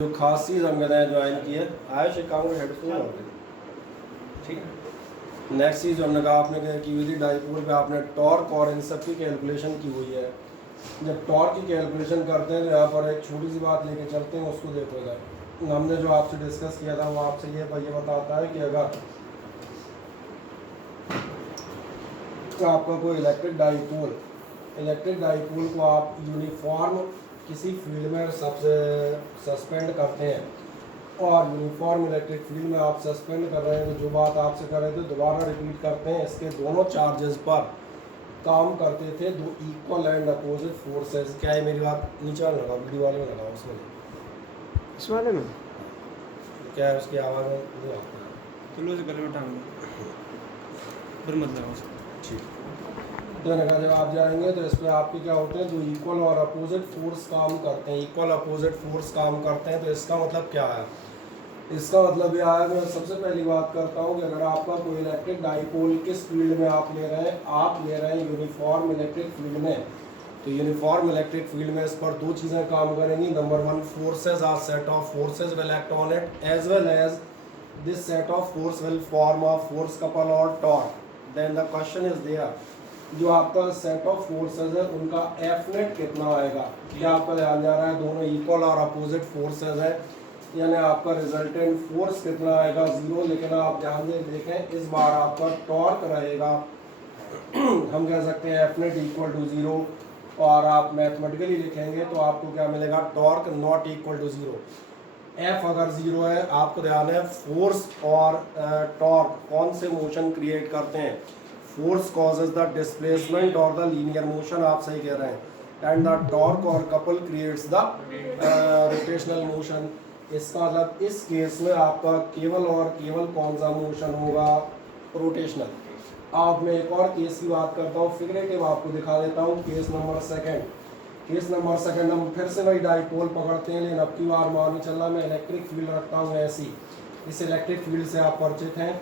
जो खास चीज़ हम कहते हैं ज्वाइन की है आयुष अकाउंट हेडफोन हो गए। ठीक है, नेक्स्ट चीज़ हमने कहा आपने क्या की हुई थी डाइपोल पे आपने टॉर्क और इन सब की कैलकुलेशन की हुई है। जब टॉर्क की कैलकुलेशन करते हैं तो यहाँ पर एक छोटी सी बात लेके चलते हैं, उसको देखो जाए। हमने जो आपसे डिस्कस किया था वो आपसे ये बताता है कि अगर आपका कोई इलेक्ट्रिक डाइपोल को आप यूनिफॉर्म किसी फील्ड में सबसे सस्पेंड करते हैं और यूनिफॉर्म इलेक्ट्रिक फील्ड में आप सस्पेंड कर रहे हैं, तो जो बात आपसे कर रहे थे दोबारा रिपीट करते हैं। इसके दोनों चार्जेस पर काम करते थे दो इक्वल एंड अपोजिट फोर्सेस। क्या है मेरी बात नीचे वाले लगा, वीडियो वाले में लगाओ, उसमें इस वाले में क्या है उसकी आवाज़ में नहीं आता है। तो लो से गले में टांग दो, फिर मत लगाओ उसको। ठीक, तो जब आप जाएंगे तो इस पर आपके क्या होते हैं, जो इक्वल और अपोजिट फोर्स काम करते हैं, इक्वल अपोजिट फोर्स काम करते हैं। तो इसका मतलब क्या है, इसका मतलब यह है, मैं सबसे पहली बात करता हूँ कि अगर आपका कोई इलेक्ट्रिक डाइपोल किस फील्ड में आप ले रहे हैं, आप ले रहे हैं यूनिफॉर्म इलेक्ट्रिक फील्ड में। तो यूनिफॉर्म इलेक्ट्रिक फील्ड में इस पर दो चीज़ें काम करेंगी। Number one, forces are set of forces will act on it as well as this set of force will form a force couple और torque. Then the question is there, जो आपका सेट ऑफ फोर्सेज है उनका F net कितना आएगा। क्या आपका ध्यान जा रहा है, दोनों इक्वल और अपोजिट फोर्सेज है, यानी आपका रिजल्टेंट फोर्स कितना आएगा, जीरो। लेकिन आप ध्यान से देखें, इस बार आपका टॉर्क रहेगा हम कह सकते हैं F net equal to zero, और आप मैथमेटिकली लिखेंगे तो आपको क्या मिलेगा, torque not equal to zero. F अगर जीरो है, आपको ध्यान है फोर्स और टॉर्क कौन से मोशन क्रिएट करते हैं, फोर्स कॉजेज द डिस्प्लेसमेंट और द लीनियर मोशन, आप सही कह रहे हैं, एंड द टॉर्क और couple creates the rotational motion. इसका मतलब इस केस में आपका केवल और केवल कौन सा मोशन होगा, रोटेशनल। अब मैं एक और केस की बात करता हूँ, फिगरेटिव आपको दिखा देता हूँ। केस नंबर सेकंड हम फिर से वही डाइपोल पकड़ते हैं, लेकिन अब की बार मान के चलना मैं इलेक्ट्रिक फील्ड रखता हूँ ऐसी। इस इलेक्ट्रिक फील्ड से आप परिचित हैं,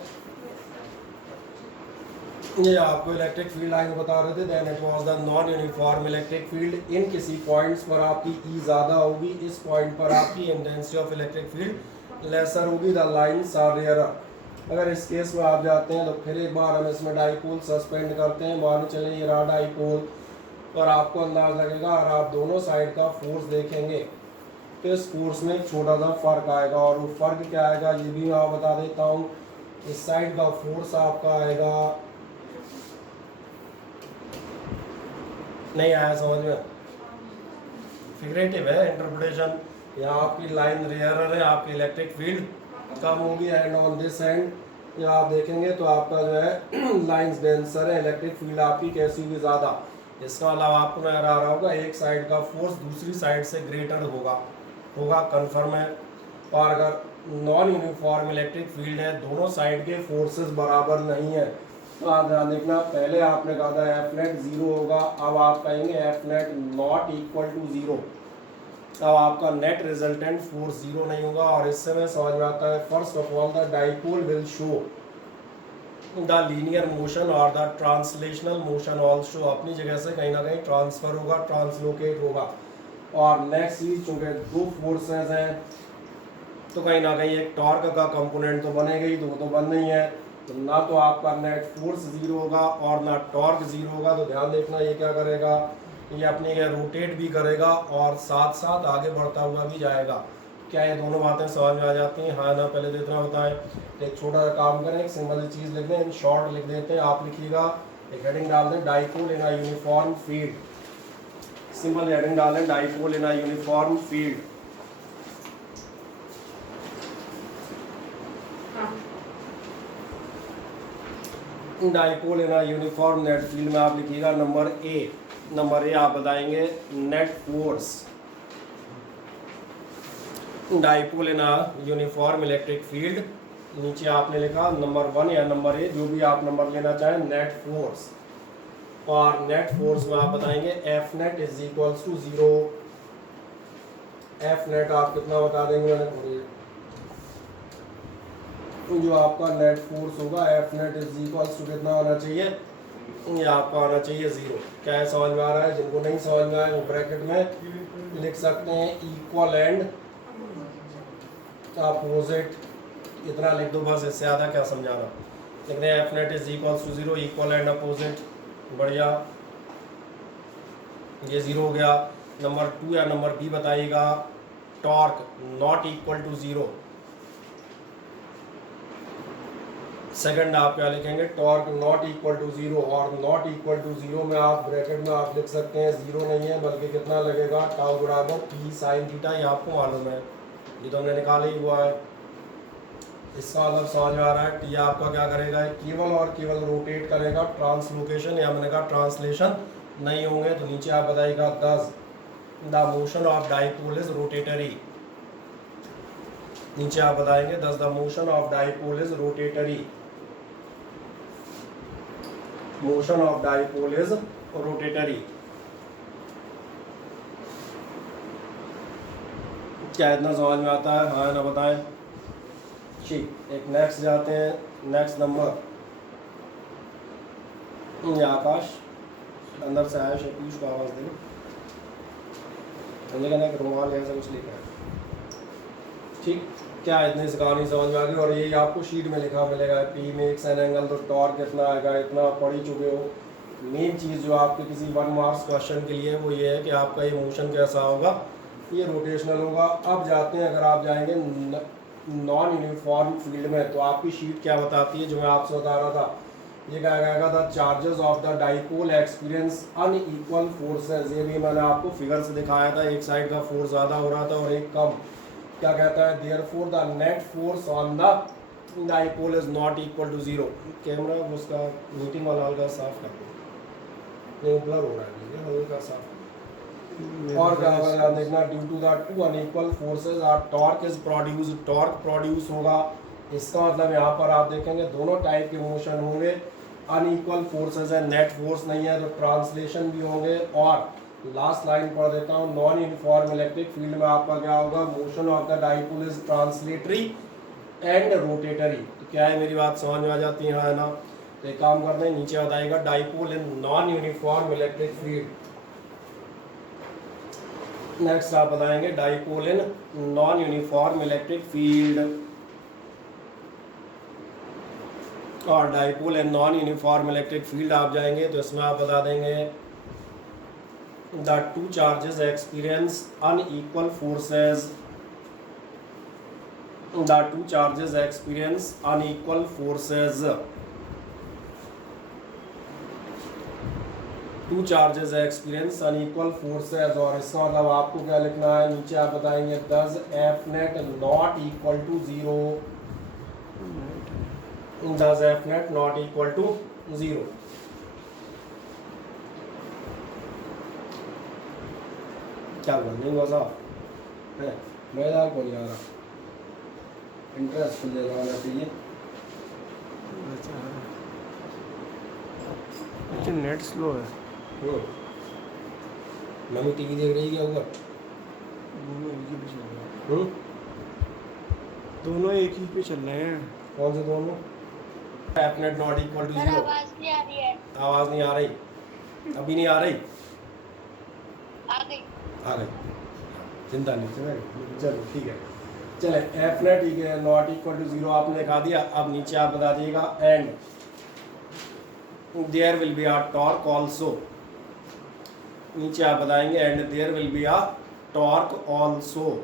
ये आपको इलेक्ट्रिक फील्ड लाइन बता रहे थे। Then it was the non uniform electric field. इन किसी पॉइंट्स पर आपकी ई ज़्यादा होगी, इस पॉइंट पर आपकी intensity of electric field lesser होगी, द लाइन्स आर रेयरर। अगर इस केस में आप जाते हैं तो फिर एक बार हम इसमें डाइपोल सस्पेंड करते हैं, मान चले ये रहा डाइपोल, और आपको अंदाज लगेगा और आप दोनों साइड का फोर्स देखेंगे तो इस फोर्स में एक छोटा सा फर्क आएगा, और वो फर्क क्या आएगा ये भी मैं बता देता हूँ। इस साइड का फोर्स आपका आएगा, नहीं आया समझ में, फिगरेटिव है इंटरप्रिटेशन। यहाँ आपकी लाइन रेयरर है, आपकी इलेक्ट्रिक फील्ड कम होगी, एंड ऑन दिस एंड यहाँ आप देखेंगे तो आपका जो है लाइंस डेंसर है, इलेक्ट्रिक फील्ड आपकी कैसी होगी, ज़्यादा। इसका अलावा आपको नजर आ रहा होगा एक साइड का फोर्स दूसरी साइड से ग्रेटर होगा कन्फर्म है। और अगर नॉन यूनिफॉर्म इलेक्ट्रिक फील्ड है, दोनों साइड के फोर्सेस बराबर नहीं है, तो आप ध्यान देखना, पहले आपने कहा था एफ नेट जीरो होगा, अब आप कहेंगे F net not equal to zero. अब आपका नेट रिजल्टेंट फोर्स जीरो नहीं होगा, और इससे में समझ में आता है, first of all the dipole will show the linear motion और द ट्रांसलेशनल मोशन ऑल्सो, अपनी जगह से कहीं ना कहीं ट्रांसफर होगा, ट्रांसलोकेट होगा। और नेक्स्ट चीज, चूंकि दो फोर्सेस हैं तो कहीं ना कहीं एक टॉर्क का कंपोनेंट तो बनेगा ही, दो तो बन नहीं है, तो ना तो आपका नेट फोर्स जीरो होगा और ना टॉर्क जीरो होगा। तो ध्यान देखना ये क्या करेगा, ये अपनी रोटेट भी करेगा और साथ साथ आगे बढ़ता हुआ भी जाएगा। क्या ये दोनों बातें समझ में आ जाती हैं, हाँ ना, पहले तो इतना होता है। एक छोटा सा काम करें, एक सिंपल चीज़ लिख दें, इन शॉर्ट लिख देते हैं, आप लिखिएगा, एक हेडिंग डाल दें, dipole in a uniform field. Simple heading डालें, dipole in a uniform field. Dipole in a uniform net field में आप लिखिएगा नंबर ए आप बताएंगे net force. Dipole in a uniform electric field, नीचे आपने लिखा नंबर 1 या नंबर ए, जो भी आप नंबर लेना चाहें, नेट फोर्स। और नेट फोर्स में आप बताएंगे F net is equals to zero. F net आप कितना बता देंगे, मैंने जो आपका नेट फोर्स होगा F net is equals to कितना होना चाहिए, ये आपका होना चाहिए जीरो। क्या है, समझ में आ रहा है? जिनको नहीं समझ में आए वो ब्रैकेट में लिख सकते हैं इक्वल एंड अपोजिट, इतना लिख दो बस, इससे ज़्यादा क्या समझाना। लिख दें F net is equal to 0, equal and opposite, बढ़िया, ये 0 हो गया। नंबर 2 या नंबर बी बताइएगा, torque not equal to 0। Second आप क्या लिखेंगे, टॉर्क नॉट इक्वल टू 0, और नॉट इक्वल टू 0 में आप ब्रैकेट में आप लिख सकते हैं 0 नहीं है बल्कि कितना लगेगा, टाउ बराबर पी साइन थीटा, ये आपको मालूम है, ये तो हमने निकाला ही हुआ है। इसका मतलब समझ में आ रहा है। टी आपका क्या करेगा, केवल और केवल रोटेट करेगा, ट्रांसलोकेशन या मैंने कहा ट्रांसलेशन नहीं होंगे। तो नीचे आप बताइएगा thus the motion of dipole is rotatory, नीचे आप बताएंगे thus the motion of dipole is rotatory, motion of dipole is rotatory. क्या इतना समझ में आता है, हाँ ना बताएं। ठीक, एक नेक्स्ट जाते हैं, नेक्स्ट नंबर, ये आकाश अंदर से आया, शपीश को आवाज़ देंगे, लेकिन एक रुमाल ऐसा कुछ लिखा है। ठीक, क्या इतनी सी कहानी समझ में आ गई। और ये आपको शीट में लिखा मिलेगा, पी मेक्स एन एंगल, तो टॉर्क कितना आएगा, इतना पढ़ ही चुके हो। मेन चीज़ जो आपके किसी 1 मार्क्स क्वेश्चन के लिए वो ये है कि आपका ये मोशन कैसा होगा, ये रोटेशनल होगा। अब जाते हैं, अगर आप जाएंगे नॉन यूनिफॉर्म फील्ड में, तो आपकी शीट क्या बताती है, जो मैं आपसे बता रहा था, ये क्या कहेगा, the charges of the dipole experience unequal forces. ये भी मैंने आपको फिगर से दिखाया था, एक साइड का फोर्स ज़्यादा हो रहा था और एक कम। क्या कहता है, therefore the net force on the dipole is not equal to 0। Camera उसका मीटिंग वाला हल्का साफ कर दो, ब्लर हो रहा है, हल्का साफ। और क्या देखना, due to the two unequal forces are torque is produce, torque produce होगा। इसका मतलब यहाँ पर आप देखेंगे दोनों टाइप के मोशन होंगे, अनइक्वल फोर्सेस है, नेट फोर्स नहीं है, तो ट्रांसलेशन भी होंगे। और लास्ट लाइन पढ़ देता हूँ, नॉन यूनिफॉर्म इलेक्ट्रिक फील्ड में आपका क्या होगा, motion of the dipole is translatory and rotatory. तो क्या है, मेरी बात समझ में आ जाती है ना। तो एक काम करते हैं, नीचे बताइएगा dipole in non uniform electric field. Next आप बताएंगे dipole in non uniform electric field, और dipole in non uniform electric field आप जाएंगे तो इसमें आप बता देंगे the two charges experience unequal forces, the two charges experience unequal forces, two charges experience unequal forces. और इसका मतलब आपको क्या लिखना है, नीचे आप बताएंगे thus F net not equal to 0, does f net not equal to 0। क्या हुआ, नहीं हुआ साहब है, मज़ेदार को नहीं आ रहा, इंटरेस्ट ले जाना चाहिए। लेकिन नेट स्लो है। मम्मी टीवी देख रही है क्या ऊपर, दोनों एक ही पे चल रहे हैं। कौन से दोनों, F net not equal to 0। आवाज नहीं आ रही है, आवाज़ नहीं आ रही, अभी नहीं आ रही, आ गई, आ गई, चिंता नहीं, चलो ठीक है। चले, एफ नेट ठीक है नॉट इक्वल टू 0 आपने लिखा दिया। अब नीचे आप बता दिएगा and there will be a torque also, नीचे आप बताएंगे and there will be a torque also.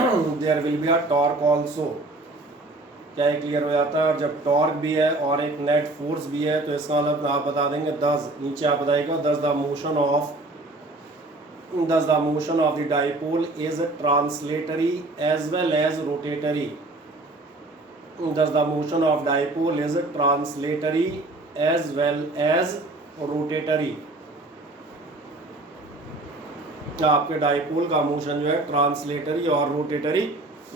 There will be a torque also, क्या है, क्लियर हो जाता है। और जब टॉर्क भी है और एक नेट फोर्स भी है तो इसका मतलब आप बता देंगे दस, नीचे आप बताइएगा thus the motion of the dipole is translatory as well as rotatory, thus the motion of dipole is translatory as well as rotatory. आपके डाइपोल का मोशन जो है ट्रांसलेटरी और रोटेटरी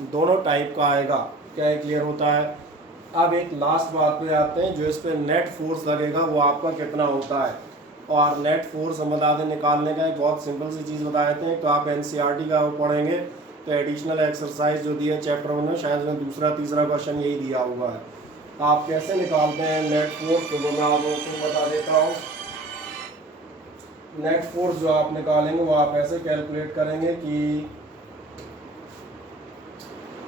दोनों टाइप का आएगा। क्या है, क्लियर होता है। अब एक लास्ट बात पे आते हैं, जो इस पे नेट फोर्स लगेगा वो आपका कितना होता है। और नेट फोर्स हम बता दें निकालने का एक बहुत सिंपल सी चीज़ बता देते हैं। तो आप एनसीईआरटी का वो पढ़ेंगे तो एडिशनल एक्सरसाइज जो दिया चैप्टर 1 में, शायद में दूसरा तीसरा क्वेश्चन यही दिया हुआ है। आप कैसे निकालते हैं नेट फोर्स, तो मैं आपको बता देता हूँ। नेट फोर्स जो आप निकालेंगे वो आप ऐसे कैलकुलेट करेंगे कि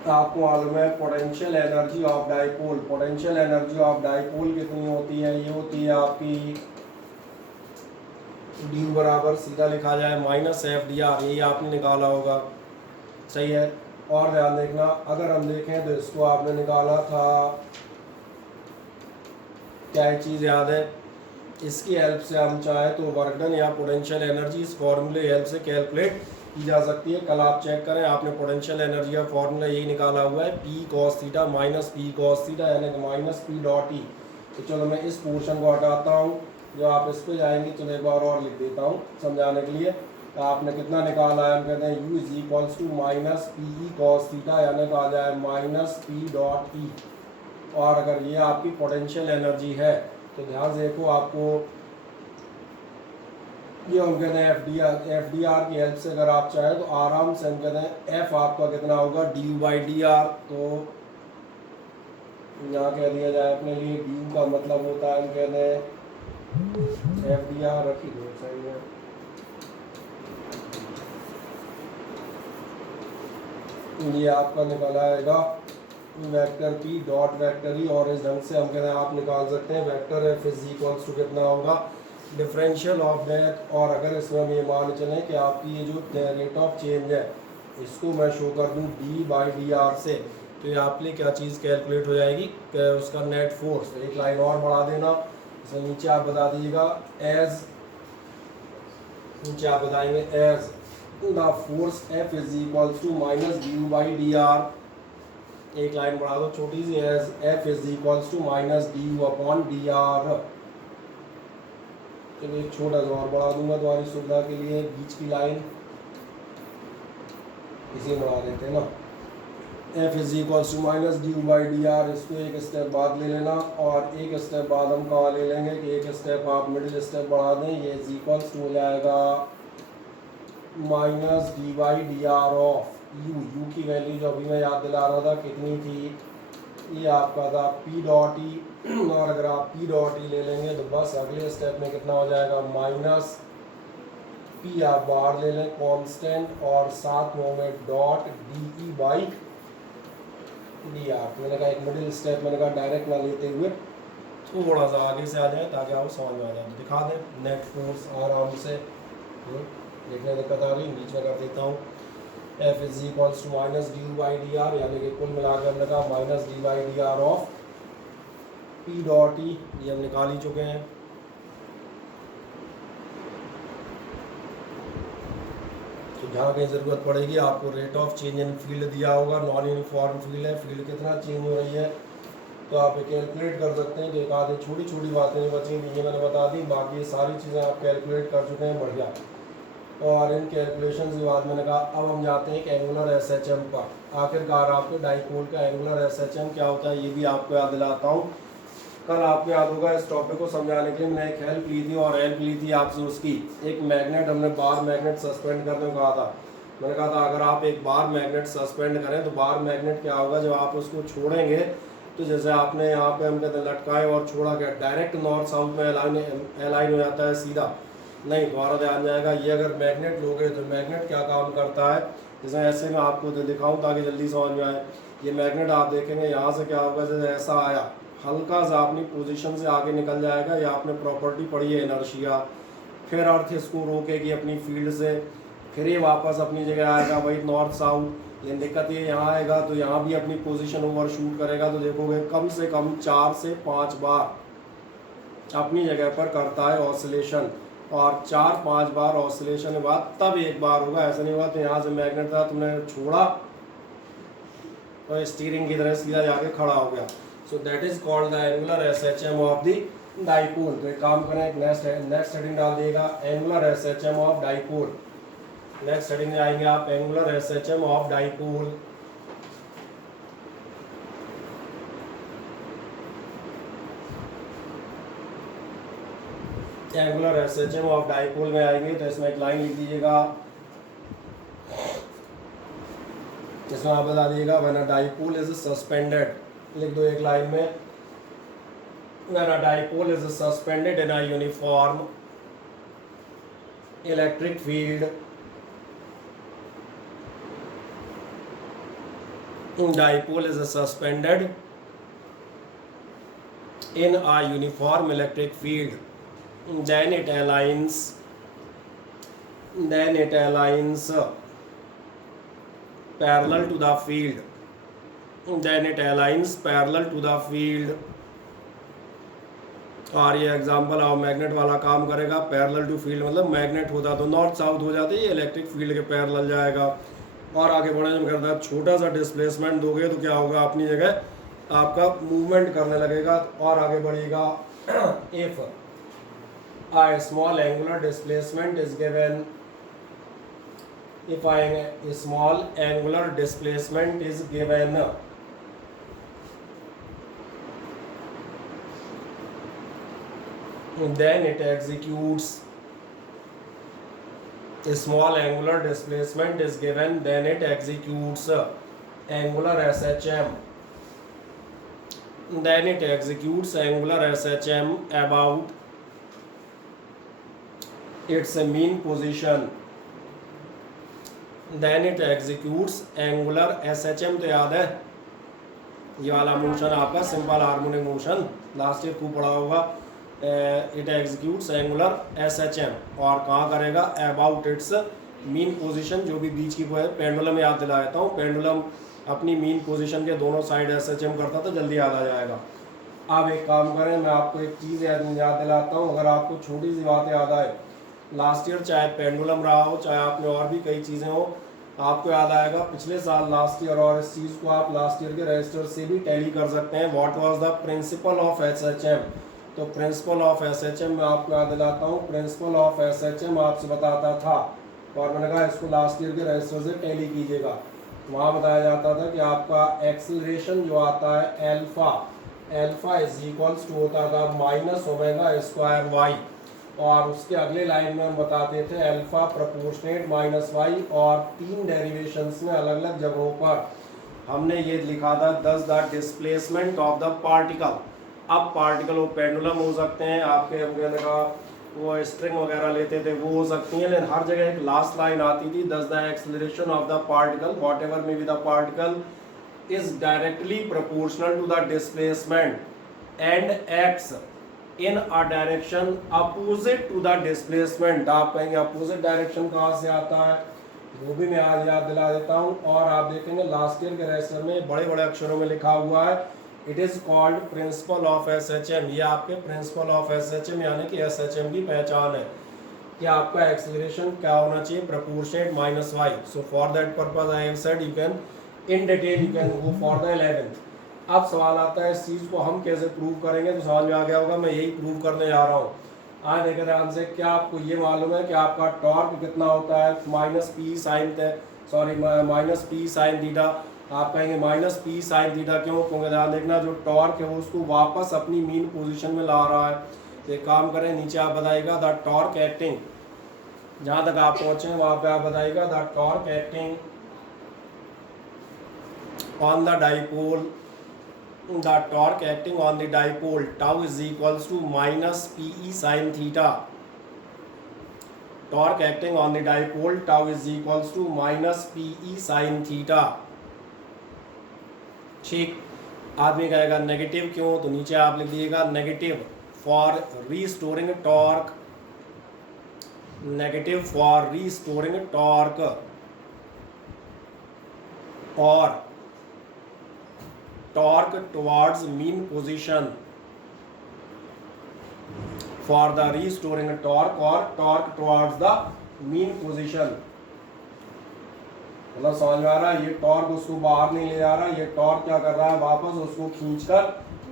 आपको मालूम है potential energy of dipole, potential energy of dipole कितनी होती है, ये होती है आपकी डी बराबर सीधा लिखा जाए माइनस एफ डी आर, यही आपने निकाला होगा, सही है। और ध्यान देखना, अगर हम देखें तो इसको आपने निकाला था, क्या एक चीज़ याद है, इसकी हेल्प से हम चाहें तो वर्क डन या पोटेंशियल एनर्जी इस फॉर्मूले की हेल्प से कैलकुलेट की जा सकती है। कल आप चेक करें, आपने पोटेंशियल एनर्जी का फॉर्मूला यही निकाला हुआ है, P cos theta minus P cos theta यानी कि माइनस पी डॉट ई। तो चलो मैं इस पोर्शन को हटाता हूँ, जो आप इस पे जाएंगे, चलो एक बार और लिख देता हूँ समझाने के लिए। तो आपने कितना निकाला है, हम कहते हैं u is equals to minus P E cos theta यानी कि आ जाए माइनस पी डॉट ई। और अगर ये आपकी पोटेंशियल एनर्जी है तो ध्यान से देखो, आपको ये हम कहते हैं एफ डी आर की हेल्प से अगर आप चाहें तो आराम से हम कहते हैं एफ आपका कितना होगा D U by D are. तो यहाँ कह दिया जाए अपने लिए डी यू का मतलब होता है, हम कहते हैं एफ डी आर रखी दो, सही है। ये आपका निकल आएगा vector P dot vector E, और इस ढंग से हम कहते हैं आप निकाल सकते हैं vector F is equals to कितना होगा डिफरेंशियल ऑफ डेथ। और अगर इसमें हम ये मान चलें कि आपकी ये जो रेट ऑफ चेंज है इसको मैं शो कर दूं डी बाई डी आर से, तो ये आपके लिए क्या चीज़ कैलकुलेट हो जाएगी, उसका नेट फोर्स। एक लाइन और बढ़ा देना, इसमें नीचे आप बता दीजिएगा एज, नीचे आप बताएंगे as the force F is equals to minus D U by D R. एक लाइन बढ़ा दो छोटी सी, as F is equals to minus D U upon D R. चलिए एक छोटा सा और बढ़ा दूंगा तुम्हारी सुविधा के लिए, बीच की लाइन इसे बढ़ा देते हैं ना, F is equals to minus D U by D R. इसको एक स्टेप बाद ले लेना, और एक स्टेप बाद हम कहाँ ले लेंगे कि एक स्टेप आप मिडिल स्टेप बढ़ा दें, ये इज इक्वल्स टू हो जाएगा minus D by D R of you. You की वैल्यू जो अभी मैं याद दिला रहा था कितनी थी, ये आपका था पी डॉट ई। और अगर आप पी डॉट ई ले लेंगे तो बस अगले स्टेप में कितना हो जाएगा माइनस पी, आप बाहर ले लें कांस्टेंट, और साथ में dot D E by D are. मैंने कहा एक मिडिल स्टेप मैंने कहा डायरेक्ट ना लेते हुए थोड़ा सा आगे से आ जाए ताकि आप समझ में आ जाए। दिखा दें नेट फोर्स आराम से, देखने दिक्कत आ रही, बीच में कर देता हूँ। F is equals to minus D U by D R, यानी कि कुल मिलाकर हमने कहा minus D by D R of P dot E, ये हम निकाल ही चुके हैं। तो जहाँ कहीं ज़रूरत पड़ेगी आपको rate of change in field दिया होगा, नॉन यूनिफॉर्म फील्ड है, फील्ड कितना चेंज हो रही है, तो आप कैलकुलेट कर सकते हैं। तो एक आधी छोटी छोटी बातें बचेंगी, ये मैंने बता दी, बाकी ये सारी चीज़ें आप कैलकुलेट कर चुके हैं, बढ़िया। और इन कैलकुलेशन के बाद मैंने कहा अब हम जाते हैं एक एंगुलर एस एच एम पर। आखिरकार आपके डाइपोल का एंगुलर एस एच एम क्या होता है ये भी आपको याद दिलाता हूँ। कल आपको याद होगा इस टॉपिक को समझाने के लिए मैंने एक हेल्प ली थी, और हेल्प ली थी आपसे उसकी, एक मैग्नेट हमने बार मैग्नेट सस्पेंड करने को कहा था। मैंने कहा था अगर आप एक बार मैग्नेट सस्पेंड करें तो बार मैग्नेट क्या होगा, जब आप उसको छोड़ेंगे तो जैसे आपने यहाँ पे हम कहते हैं लटकाए और छोड़ा गया, डायरेक्ट नॉर्थ साउथ में अलाइन हो जाता है सीधा, नहीं दोबारा ध्यान जाएगा। ये अगर मैग्नेट लोगे तो मैग्नेट क्या काम करता है, जैसे ऐसे मैं आपको दिखाऊं ताकि जल्दी समझ में आए। ये मैग्नेट आप देखेंगे यहाँ से क्या होगा, जैसे ऐसा आया हल्का सा अपनी पोजीशन से आगे निकल जाएगा, या आपने प्रॉपर्टी पढ़ी है इनर्शिया, फिर अर्थ इसको रोकेगी अपनी फील्ड से, फिर ये वापस अपनी जगह आएगा वही नॉर्थ साउथ। लेकिन दिक्कत ये यहाँ आएगा तो यहाँ भी अपनी पोजीशन ओवर शूट करेगा, तो देखोगे कम से कम 4 से 5 बार अपनी जगह पर करता है ऑसिलेशन, और 4-5 बार ऑसिलेशन के बाद तब एक बार होगा। ऐसा नहीं होगा तो यहाँ से मैग्नेट था तुमने छोड़ा तो स्टीयरिंग की तरह सीधा जाके खड़ा हो गया। So that is called the angular SHM of the dipole. तो एक काम करें, नेक्स्ट हेडिंग डाल दिएगा angular SHM of dipole. Next heading में आएंगे आप angular SHM of dipole. Angular SHM of dipole में आएंगे तो इसमें एक लाइन लिख दीजिएगा, इसमें आप बता दीजिएगा when a dipole is suspended, लिख दो एक लाइन में, when a dipole is suspended in a uniform electric field dipole is suspended in a uniform electric field, then it aligns parallel to the field, और ये एग्जांपल और magnet वाला काम करेगा। पैरेलल टू फील्ड मतलब मैग्नेट होता तो north south हो जाती है, इलेक्ट्रिक फील्ड के पैरेलल जाएगा। और आगे बढ़ने में करता है छोटा सा डिस्प्लेसमेंट दोगे तो क्या होगा, अपनी जगह आपका मूवमेंट करने लगेगा और आगे बढ़ेगा। If a small angular displacement is given, if a small angular displacement is given, then it executes, a small angular displacement is given, then it executes angular SHM, then it executes angular SHM about its mean position, then it executes angular SHM। तो याद है ये वाला motion आपका simple harmonic motion last year को पढ़ा होगा। It executes angular SHM और कहाँ करेगा, अबाउट इट्स मीन पोजीशन, जो भी बीच की वो है। पेंडुलम याद दिला देता हूँ, पेंडुलम अपनी मीन पोजीशन के दोनों साइड SHM करता तो जल्दी याद आ जाएगा। अब एक काम करें, मैं आपको एक चीज़ याद दिलाता हूँ, अगर आपको छोटी सी बात याद आए, लास्ट ईयर चाहे पेंडुलम रहा हो चाहे आपने और भी कई चीज़ें हो, आपको याद आएगा पिछले साल लास्ट ईयर, और इस चीज़ को आप लास्ट ईयर के रजिस्टर से भी टैली कर सकते हैं। What was the principle of SHM, तो प्रिंसिपल ऑफ SHM मैं आपको याद दिलाता हूँ। प्रिंसिपल ऑफ SHM आपसे बताता था और मैंने कहा इसको लास्ट ईयर के रजिस्टर से टैली कीजिएगा। वहाँ बताया जाता था कि आपका एक्सीलरेशन जो आता है एल्फा इज इक्वल्स टू होता था माइनस ओमेगा स्क्वायर वाई, और उसके अगले लाइन में हम बताते थे अल्फा प्रोपोर्शनेट माइनस वाई, और 3 डेरिवेशंस में अलग अलग जगहों पर हमने ये लिखा था दस the displacement of the particle. अब पार्टिकल वो पेंडुलम हो सकते हैं, आपके हमने कहा वो स्ट्रिंग वगैरह लेते थे वो हो सकती हैं, लेकिन हर जगह एक लास्ट लाइन आती थी thus the acceleration of the particle whatever may be the particle is directly proportional to the displacement and X in a direction opposite to the displacement. आप कहेंगे अपोजिट डायरेक्शन कहाँ से आता है, वो भी मैं आज याद दिला देता हूँ। और आप देखेंगे लास्ट ईयर के रजिस्टर में बड़े बड़े अक्षरों में लिखा हुआ है it is called principle of SHM। ये आपके प्रिंसिपल ऑफ SHM यानी कि SHM की पहचान है कि आपका एक्सेलरेशन क्या होना चाहिए, proportionate minus Y. So for that purpose I have said you can in detail you can go for the 11th। अब सवाल आता है इस चीज़ को हम कैसे प्रूव करेंगे, तो समझ में आ गया होगा मैं यही प्रूव करने जा रहा हूँ। आज देखें ध्यान से, क्या आपको ये मालूम है कि आपका टॉर्क कितना होता है, माइनस पी साइन थीटा। आप कहेंगे माइनस पी साइन थीटा क्यों, क्योंकि ध्यान देखना जो टॉर्क है वो उसको वापस अपनी मीन पोजीशन में ला रहा है। तो एक काम करें, नीचे आप बताइएगा द टॉर्क एक्टिंग, जहाँ तक आप पहुँचे वहाँ पे आप बताइएगा the torque acting on the dipole, the torque acting on the dipole tau is equals to minus pe sin theta। torque acting on the dipole tau is equals to minus pe sin theta। ठीक, आदमी कहेगा negative क्यों, तो नीचे आप लिख दीजिएगा negative for restoring torque, negative for restoring torque और torque towards mean position, for the restoring torque or torque towards the mean position। मतलब समझ में आ रहा है, ये टॉर्क उसको बाहर नहीं ले जा रहा, ये टॉर्क क्या कर रहा है वापस उसको खींचकर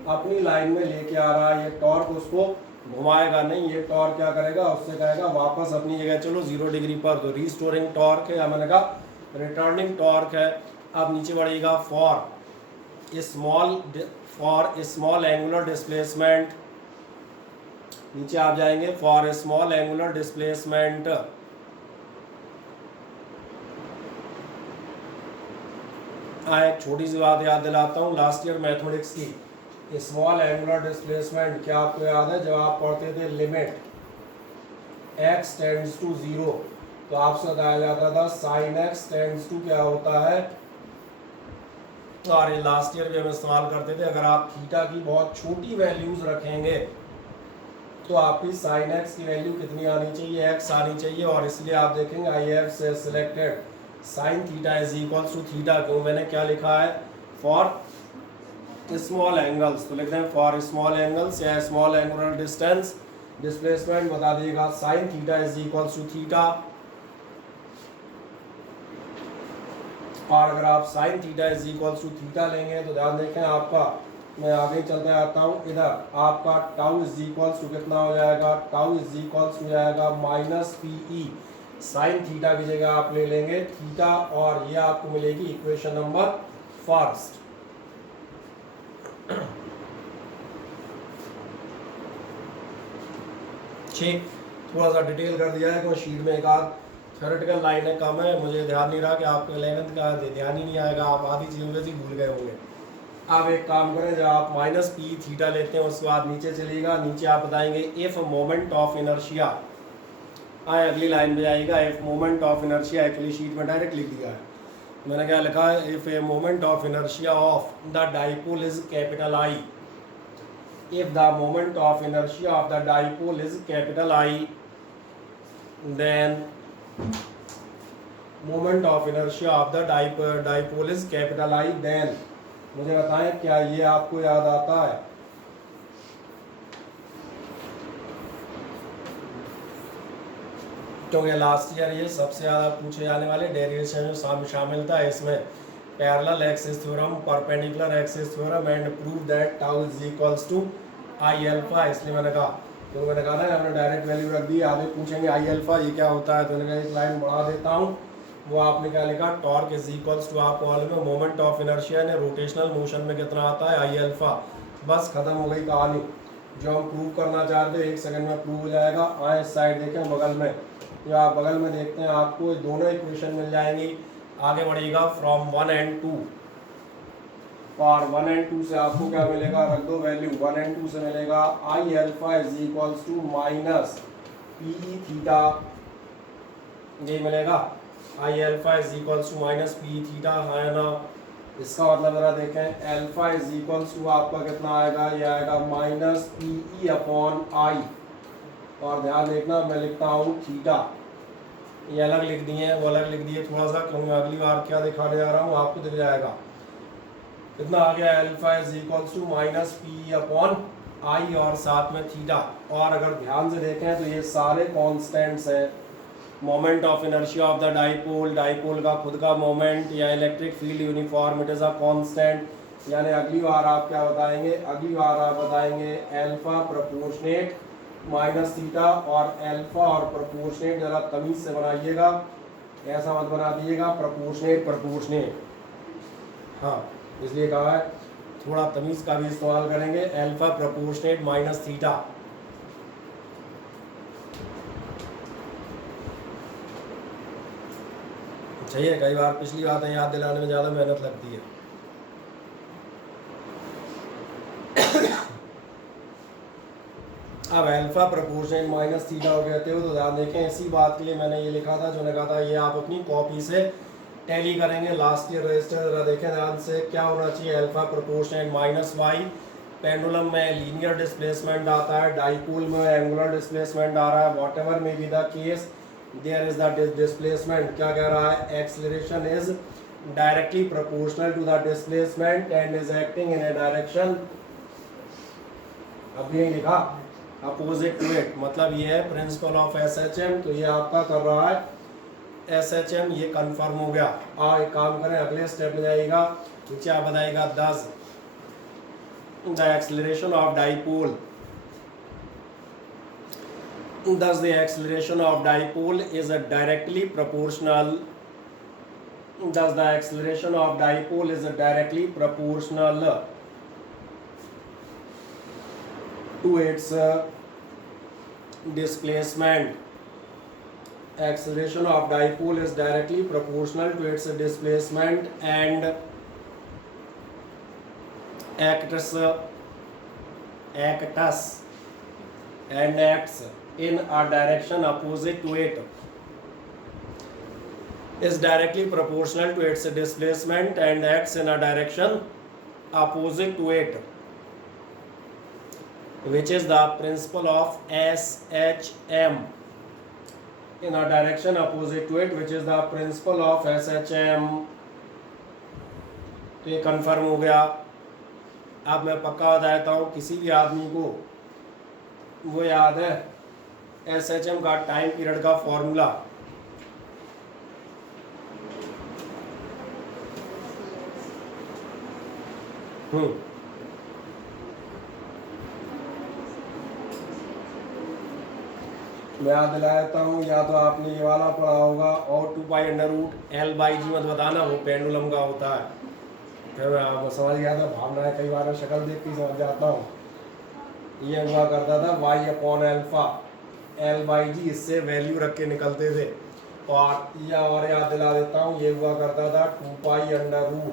अपनी लाइन में लेके आ रहा है। ये टॉर्क उसको घुमाएगा नहीं, ये टॉर्क क्या करेगा उससे कहेगा वापस अपनी जगह चलो 0 डिग्री पर। तो रिस्टोरिंग टॉर्क है या मैंने कहा रिटर्निंग टॉर्क है। अब नीचे बढ़िएगा फॉर स्मॉल एंगुलर डिस्प्लेसमेंट, नीचे आप जाएंगे फॉर स्मॉल एंगुलर डिस्प्लेसमेंट एक छोटी सी बात याद दिलाता हूँ लास्ट ईयर मैथमेटिक्स की। स्मॉल एंगुलर डिस्प्लेसमेंट क्या आपको याद है, जब आप पढ़ते थे लिमिट x टेंड्स टू 0, तो आपसे बताया जाता था साइन x टेंड्स टू क्या होता है, और ये लास्ट ईयर भी हम इस्तेमाल करते थे, अगर आप थीटा की बहुत छोटी वैल्यूज रखेंगे तो आपकी साइन x की वैल्यू कितनी आनी चाहिए, x आनी चाहिए, और इसलिए आप देखेंगे I have selected sine theta is equals to theta, क्यों मैंने क्या लिखा है, फॉर स्मॉल एंगल्स, तो लिख दें फॉर स्मॉल एंगल्स या स्मॉल एंगुलर डिस्टेंस डिस्प्लेसमेंट बता दिएगा sine theta is equals to theta, और अगर आप sine theta is equals to theta लेंगे तो ध्यान देखें आपका, मैं आगे चलते जाता हूँ, इधर आपका टाउ इज इक्वल्स टू कितना हो जाएगा, टाउ इज इक्वल्स हो जाएगा माइनस पी ई, साइन थीटा की जगह आप ले लेंगे थीटा, और ये आपको मिलेगी इक्वेशन नंबर फर्स्ट। ठीक, थोड़ा सा डिटेल कर दिया है क्योंकि शीट में एक आध थ्योरेटिकल लाइनें कम है, मुझे ध्यान नहीं रहा कि आपको 11th का ध्यान ही नहीं आएगा, आप आधी चीज़ों वैसे ही भूल गए होंगे। आप एक काम करें, जब आप माइनस पी थीटा लेते हैं उसके बाद नीचे चलिएगा, नीचे आप बताएंगे इफ मोमेंट ऑफ इनर्शिया, आए अगली लाइन में आएगा if moment of inertia, actually sheet में डायरेक्ट लिख दिया है, मैंने क्या लिखा है, if a moment of inertia of the dipole is capital I, if the moment of inertia of the dipole is capital I, then moment of inertia of the dipole is capital I, then मुझे बताएं क्या ये आपको याद आता है, क्योंकि last year ये सबसे ज़्यादा पूछे जाने वाले डेरिवेशन में शामिल था, इसमें parallel axis theorem, perpendicular axis theorem and prove that tau is equals to I alpha, इसलिए मैंने कहा, तो मैंने कहा ना हमने डायरेक्ट वैल्यू रख दी, आगे पूछेंगे आई अल्फा ये क्या होता है, तो मैंने कहा एक लाइन बढ़ा देता हूँ, वो आपने क्या लिखा, टॉर्क इज इक्वल्स टू आपको मालूम है मोमेंट ऑफ इनर्शिया ने रोटेशनल मोशन में कितना आता है, आई अल्फा, बस खत्म हो गई कहानी, जो हम प्रूव करना चाहते हैं 1 सेकंड में प्रूव हो जाएगा। आए इस साइड देखें बगल में, या आप बगल में देखते हैं आपको दोनों इक्वेशन मिल जाएंगी, आगे बढ़िएगा फ्रॉम 1 and 2, और 1 and 2 से आपको क्या मिलेगा, रख दो वैल्यू, 1 and 2 से मिलेगा I alpha is equals to minus P theta, ये मिलेगा I alpha is equals to minus P theta, है ना, इसका मतलब जरा देखें अल्फा इज इक्वल्स टू आपका कितना आएगा, ये आएगा minus P E upon I, और ध्यान देखना मैं लिखता हूँ थीटा, ये अलग लिख दिए हैं, वो अलग लिख दिए थोड़ा सा, क्योंकि मैं अगली बार क्या दिखाने जा रहा हूँ आपको दिख जाएगा, कितना आ गया, alpha is equals to minus P upon I और साथ में थीटा, और अगर ध्यान से देखें तो ये सारे कांस्टेंट्स हैं, moment of inertia of the dipole, dipole का खुद का मोमेंट या electric field uniform it is a constant, यानी अगली बार आप क्या बताएंगे, अगली बार आप बताएंगे अल्फा प्रोपोर्शनेट माइनस थीटा, और अल्फा और प्रोपोर्शनेट जरा तमीज से बनाइएगा, ऐसा मत बना दीजिएगा प्रोपोर्शनेट प्रोपोर्शनेट, हाँ इसलिए कहा है थोड़ा तमीज का भी इस्तेमाल करेंगे, अल्फा प्रोपोर्शनेट माइनस थीटा, चाहिए, कई बार पिछली बातें याद दिलाने में ज़्यादा मेहनत लगती है। अब अल्फा प्रोपोर्शनेट माइनस थीटा हो कहते हो तो ध्यान देखें, इसी बात के लिए मैंने ये लिखा था, जो लिखा था ये आप अपनी कॉपी से टैली करेंगे, लास्ट ईयर रजिस्टर जरा देखें ध्यान से, क्या होना चाहिए, alpha proportionate minus Y, pendulum में लीनियर डिस्प्लेसमेंट आता है, डाइपोल में एंगुलर डिस्प्लेसमेंट आ रहा है, whatever may be the case there is the displacement, क्या कह रहा है, acceleration is directly proportional to the displacement and is acting in a direction, अब ये लिखा अपोजिट टू इट, मतलब ये है प्रिंसिपल ऑफ एसएचएम, तो ये आपका कर रहा है एसएचएम, ये कंफर्म हो गया। एक काम करें अगले स्टेप में जाइएगा, नीचे आप बताइएगा thus the acceleration of dipole, thus the acceleration of dipole is directly proportional, thus the acceleration of dipole is directly proportional to its displacement, acceleration of dipole is directly proportional to its displacement and acts in a direction opposite to it is directly proportional to its displacement and acts in a direction opposite to it, which is the principle of SHM. In a direction opposite to it, which is the principle of SHM. तो ये confirm हो गया। अब मैं पक्का बता देता हूँ, किसी भी आदमी को वो याद है SHM का टाइम पीरियड का फॉर्मूला? मैं याद दिला देता हूँ, या तो आपने ये वाला पढ़ा होगा, और 2π√L/g मत बताना, वो पेंडुलम का होता है। फिर मैं समझ गया था, भावना है, कई बार शक्ल देख के समझ जाता हूँ। ये हुआ करता था y/α L/g, इससे वैल्यू रख के निकलते थे। और याद दिला देता हूँ, ये हुआ करता था 2π√,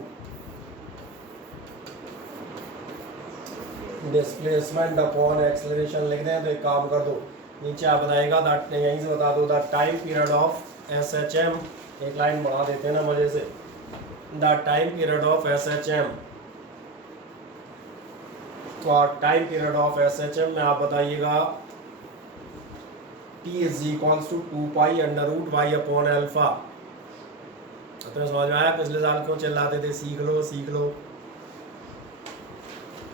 डिस्प्लेसमेंट अपॉन एक्सेलरेशन लिख दें तो एक काम कर दो, नीचे आप बताएगा दैट, यहीं से बता दो the time period of SHM, एक लाइन बढ़ा देते हैं ना मजे से, the time period of SHM। और टाइम पीरियड ऑफ SHM में आप बताइएगा T is equals to 2π√y/α। तो समझ में आया पिछले साल क्यों चिल्लाते थे सीख लो सीख लो?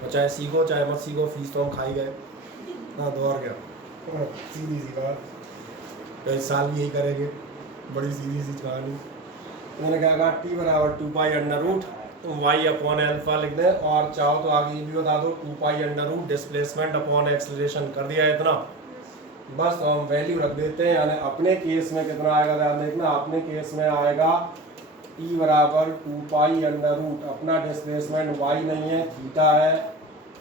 और चाहे सीखो चाहे मत सीखो, फीस तो हम खाई गए ना, दो और क्या, सीधी सी बात। तो इस साल भी यही करेंगे, बड़ी सीधी सी कहानी। मैंने कहा T बराबर 2π√y/α लिख दें, और चाहो तो आगे ये भी बता दो 2π√ डिस्प्लेसमेंट अपॉन एक्सेलरेशन, कर दिया इतना बस। तो हम वैल्यू रख देते हैं, यानी अपने केस में कितना आएगा ध्यान देखना, अपने केस में आएगा T बराबर 2π√, अपना डिस्प्लेसमेंट y नहीं है थीटा है,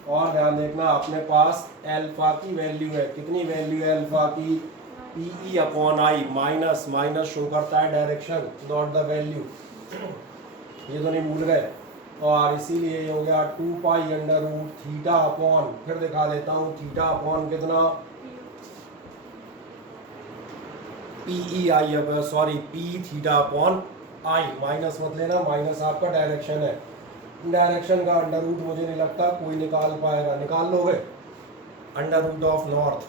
और ध्यान देखना अपने पास अल्फा की वैल्यू है, कितनी वैल्यू है अल्फा की, PE/I, माइनस माइनस शो करता है डायरेक्शन, नॉट द वैल्यू, ये तो नहीं भूल गए। और इसीलिए ये हो गया 2π√θ अपॉन, फिर दिखा देता हूँ, थीटा अपॉन कितना, PEI, सॉरी Pθ/I, माइनस मत लेना, माइनस आपका डायरेक्शन है, डायरेक्शन का अंडर रूट मुझे नहीं लगता कोई निकाल पाएगा, निकाल लोगे? √ऑफ नॉर्थ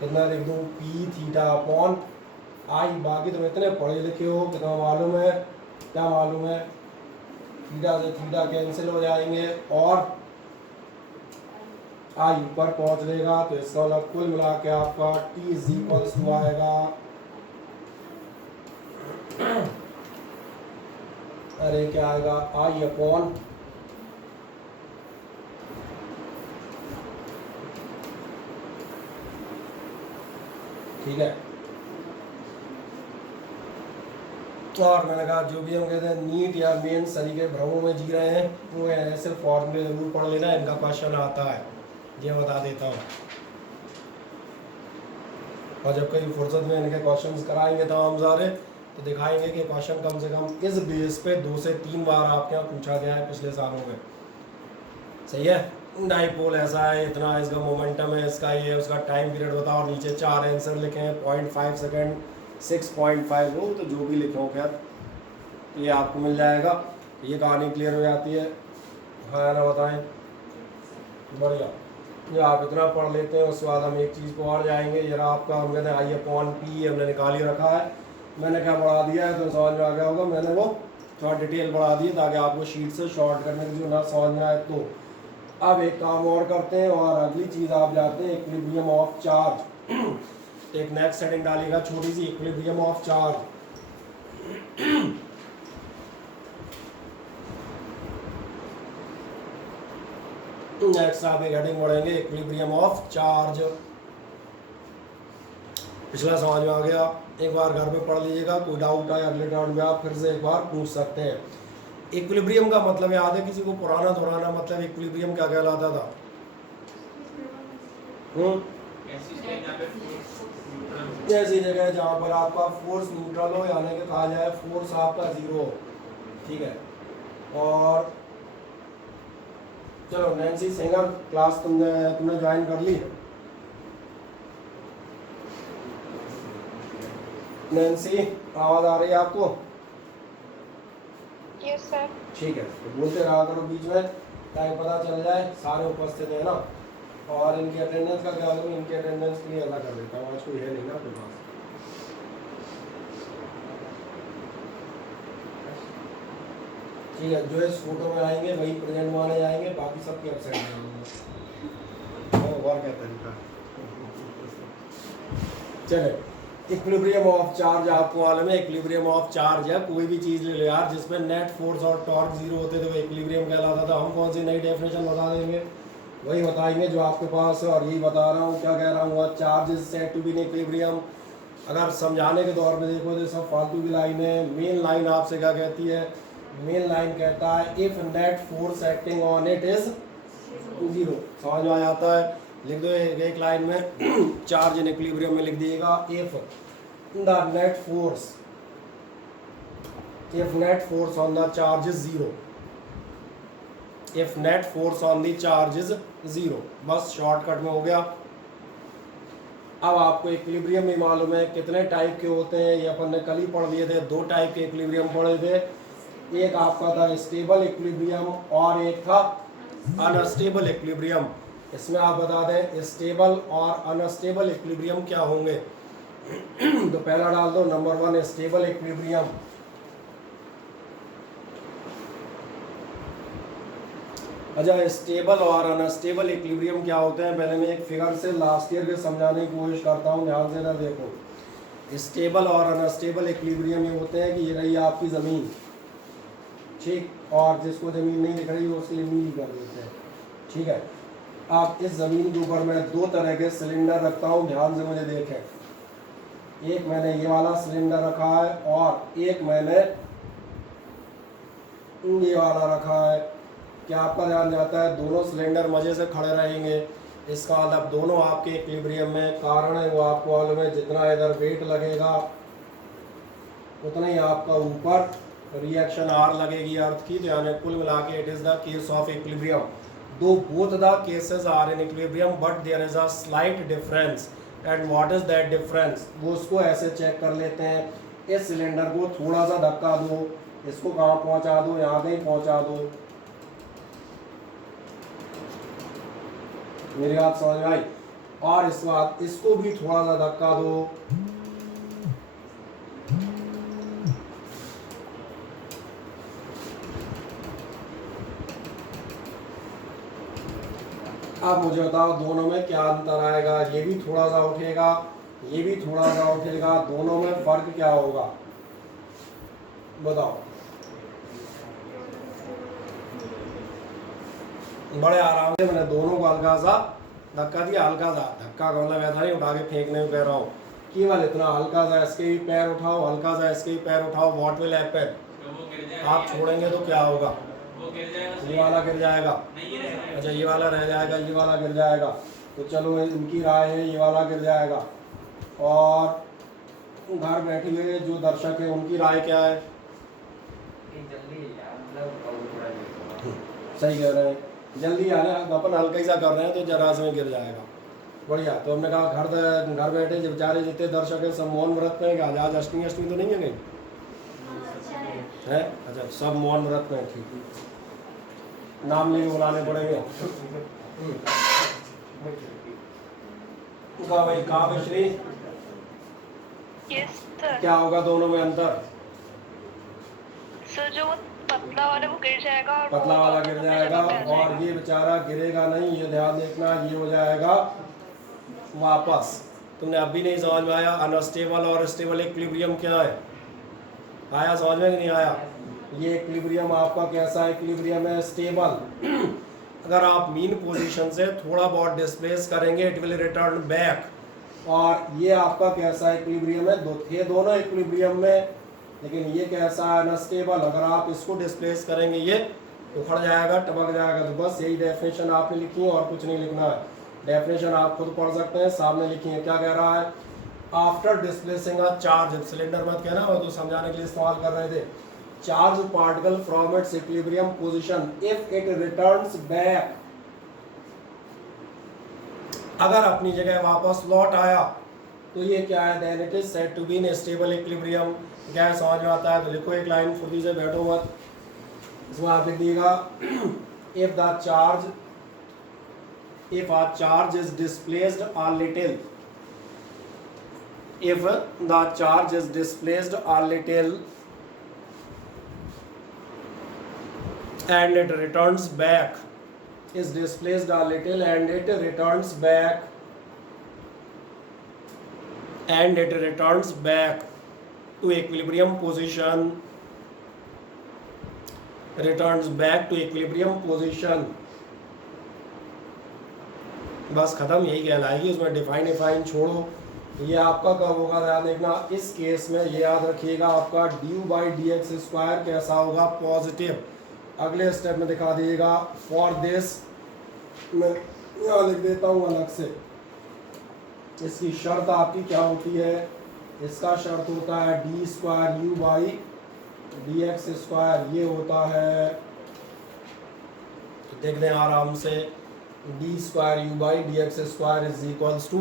कितना लिख दूँ, Pθ/I। बाकी तुम इतने पढ़े लिखे हो, कितना मालूम है, क्या मालूम है, थीटा से थीटा कैंसिल हो जाएंगे और I ऊपर पहुंच लेगा, तो इसका मतलब कुल मिला के आपका T = आएगा, अरे क्या आएगा, I/, ठीक है। और मैंने कहा जो भी हम कहते हैं नीट या मेंस तरीके भ्रमों में जी रहे हैं, वो ऐसे फॉर्मूले जरूर पढ़ लेना, इनका क्वेश्चन आता है, ये बता देता हूँ। और जब कभी फुर्सत में इनके क्वेश्चंस कराएंगे तो हम सारे, तो दिखाएंगे कि क्वेश्चन कम से कम इस बेस पे 2 से 3 बार आपके यहाँ पूछा गया है पिछले सालों में, सही है। डाइपोल ऐसा है, इतना इसका मोमेंटम है, इसका ये, उसका टाइम पीरियड बताओ, और नीचे 4 आंसर लिखे हैं, 0.5 सेकेंड, 6.5 हो, तो जो भी लिखे हो खैर ये आपको मिल जाएगा, ये कहानी क्लियर हो जाती है। हाँ ना, बताएं, बढ़िया। जो आप इतना पढ़ लेते हैं उसके बाद हम एक चीज़ को और जाएंगे, जरा आपका हम कहते हैं I/P हमने निकाल ही रखा है, मैंने क्या बढ़ा दिया है तो समझ में आ गया होगा, मैंने वो थोड़ा डिटेल बढ़ा दी ताकि आपको शीट से शॉर्ट करने की जो ना समझ में आए। तो अब एक काम और करते हैं, और अगली चीज़ आप जाते हैं इक्विलिब्रियम ऑफ चार्ज। एक नेक्स्ट सेटिंग डालिएगा छोटी सी, इक्विलिब्रियम ऑफ चार्ज। नेक्स्ट आप एक हेडिंग बढ़ेंगे, इक्विलिब्रियम ऑफ चार्ज। पिछला समझ में आ गया, एक बार घर पे पढ़ लीजिएगा, कोई डाउट आए अगले राउंड में आप फिर से एक बार पूछ सकते हैं। इक्विलिब्रियम का मतलब याद है किसी को, पुराना दोहराना, मतलब इक्विलिब्रियम क्या कहलाता था? ऐसी जगह जहाँ पर आपका फोर्स न्यूट्रल हो, यानी कि कहा जाए फोर्स आपका 0 हो, ठीक है। और चलो नैन्सी सिंगर क्लास तुमने ज्वाइन कर ली? नैन्सी आवाज आ रही है आपको? Yes sir. ठीक है, तो बोलते रहा करो बीच में ताकि पता चल जाए सारे उपस्थित हैं ना। और इनकी अटेंडेंस का क्या करूँ, इनकी अटेंडेंस के लिए अलग कर देता हूँ, आज कोई है नहीं ना आपके पास। ठीक है, जो इस फोटो में आएंगे वही प्रेजेंट माने जाएंगे, बाकी सबके एब्सेंट रहेंगे। और क्या तरीका। चले, इक्विलिब्रियम ऑफ चार्ज आपको मालूम है, इक्विलिब्रियम ऑफ चार्ज है कोई भी चीज ले लो यार जिसमें नेट फोर्स और टॉर्क जीरो होते थे वो इक्विलिब्रियम कहलाता था। हम कौन सी नई डेफिनेशन बता देंगे, वही बताएंगे जो आपके पास है। और यही बता रहा हूँ, क्या कह रहा हूँ, charge is said to be in equilibrium. अगर समझाने के दौर में देखो तो सब फालतू की लाइन है। मेन लाइन आपसे क्या कहती है, मेन लाइन कहता है if net force acting on it is zero. समझ में आ जाता है, लिख दो एक लाइन में चार्ज इन इक्विलिब्रियम में लिख दिएगा if the net force on the charge is zero, if net force on the charge is zero. बस शॉर्टकट में हो गया। अब आपको इक्विलिब्रियम भी मालूम है कितने टाइप के होते हैं, ये अपन ने कल ही पढ़ लिए थे। दो टाइप के इक्विलिब्रियम पढ़े थे, एक आपका था स्टेबल इक्विलिब्रियम और एक था अनस्टेबल इक्विलिब्रियम। इसमें आप बता दें स्टेबल और अनस्टेबल इक्विलिब्रियम क्या होंगे। तो पहला डाल दो नंबर 1 स्टेबल इक्विलिब्रियम। अच्छा, स्टेबल और अनस्टेबल इक्विलिब्रियम क्या होते हैं, पहले मैं एक फिगर से लास्ट ईयर के समझाने की कोशिश करता हूँ, ध्यान से इधर देखो। स्टेबल और अनस्टेबल इक्विलिब्रियम ये होते हैं कि ये रही आपकी ज़मीन, ठीक, और जिसको ज़मीन नहीं दिख रही है उसके लिए नीली कर देते हैं, ठीक है। अब इस ज़मीन के ऊपर मैं दो तरह के सिलेंडर रखता हूँ, ध्यान से मुझे देखें। एक मैंने ये वाला सिलेंडर रखा है और एक मैंने ये वाला रखा है। क्या आपका ध्यान जाता है, दोनों सिलेंडर मज़े से खड़े रहेंगे, इसका मतलब दोनों आपके इक्विलिब्रियम में। कारण है वो आपको मालूम है, जितना इधर वेट लगेगा उतना ही आपका ऊपर रिएक्शन आर लगेगी अर्थ की। तो यानी कुल मिला के it is the case of equilibrium. दो both the cases are in equilibrium but there is a slight difference. And what is that difference, वो उसको ऐसे चेक कर लेते हैं। इस सिलेंडर को थोड़ा सा धक्का दो, इसको कहाँ पहुँचा दो, यहाँ कहीं पहुँचा दो। मेरी बात समझ में आई। और इस बात इसको भी थोड़ा सा धक्का दो, अब मुझे बताओ दोनों में क्या अंतर आएगा। ये भी थोड़ा सा उठेगा, ये भी थोड़ा सा उठेगा, दोनों में फर्क क्या होगा बताओ। बड़े आराम से मैंने दोनों को हल्का सा धक्का दिया, हल्का सा धक्का का मतलब ऐसा नहीं उठा के फेंकने को कह रहा हूँ, केवल इतना हल्का सा। इसके भी पैर उठाओ, हल्का सा इसके भी पैर उठाओ, व्हाट विल हैपन, आप छोड़ेंगे तो क्या होगा, ये वाला गिर जाएगा। अच्छा, ये वाला रह जाएगा, ये वाला गिर जाएगा। तो चलो इनकी राय है ये वाला गिर जाएगा। और घर बैठे हुए जो दर्शक है उनकी राय क्या है, सही कह रहे हैं, जल्दी आने, अपन हल्का ही सा कर रहे हैं तो जरा से में गिर जाएगा। बढ़िया। तो हमने कहा घर बैठे जो बेचारे जितने दर्शक हैं सब मौन व्रत में हैं, आज अष्टमी अष्टमी तो नहीं है कहीं है? अच्छा, सब मौन व्रत में, ठीक, नाम लेके बुलाने पड़ेंगे। भाई काव्यश्री, क्या होगा दोनों में अंतर? सर जो पतला वाला वो गिर जाएगा और पतला वाला गिर जाएगा और ये बेचारा गिरेगा नहीं, ये ध्यान देखना, ये हो जाएगा वापस। तुमने अभी नहीं समझ में आया अनस्टेबल और स्टेबल इक्विलिब्रियम क्या है, आया समझ में कि नहीं आया? ये इक्विलिब्रियम आपका कैसा इक्विलिब्रियम है, स्टेबल। अगर आप मीन पोजीशन से थोड़ा बहुत डिस्प्लेस करेंगे इट विल रिटर्न बैक। और ये आपका कैसा इक्विलिब्रियम है, ये दोनों इक्विलिब्रियम में, लेकिन ये कैसा है अनस्टेबल। अगर आप इसको डिस्प्लेस करेंगे ये उखड़ जाएगा, टपक जाएगा। तो बस यही डेफिनेशन आपने लिखी है और कुछ नहीं लिखना है। डेफिनेशन आप खुद पढ़ सकते हैं, सामने लिखी है। क्या कह रहा है, after displacing a charge, cylinder मत कहना, वो तो समझाने के लिए इस्तेमाल कर रहे थे, charge particle from its equilibrium position if it returns back, अगर अपनी जगह वापस लौट आया तो ये क्या है, then it is said to be in stable equilibrium. क्या है, समझ में आता है तो लिखो एक लाइन, फुर्ती से बैठो मत। इसमें आप लिख दीजिएगा if a charge is displaced a little, if the charge is displaced a little and it returns back, is displaced a little and it returns back to equilibrium position, बस खत्म, यही कहलाएगी। उसमें डिफाइन छोड़ो। ये आपका कब होगा ध्यान देखना, इस केस में ये याद रखिएगा आपका du/dx² कैसा होगा, पॉजिटिव। अगले स्टेप में दिखा दीजिएगा फॉर दिस, मैं यहाँ लिख देता हूँ अलग से। इसकी शर्त आपकी क्या होती है, इसका शर्त होता है d²u/dx², ये होता है, देख दें आराम से, d²u/dx² is equals to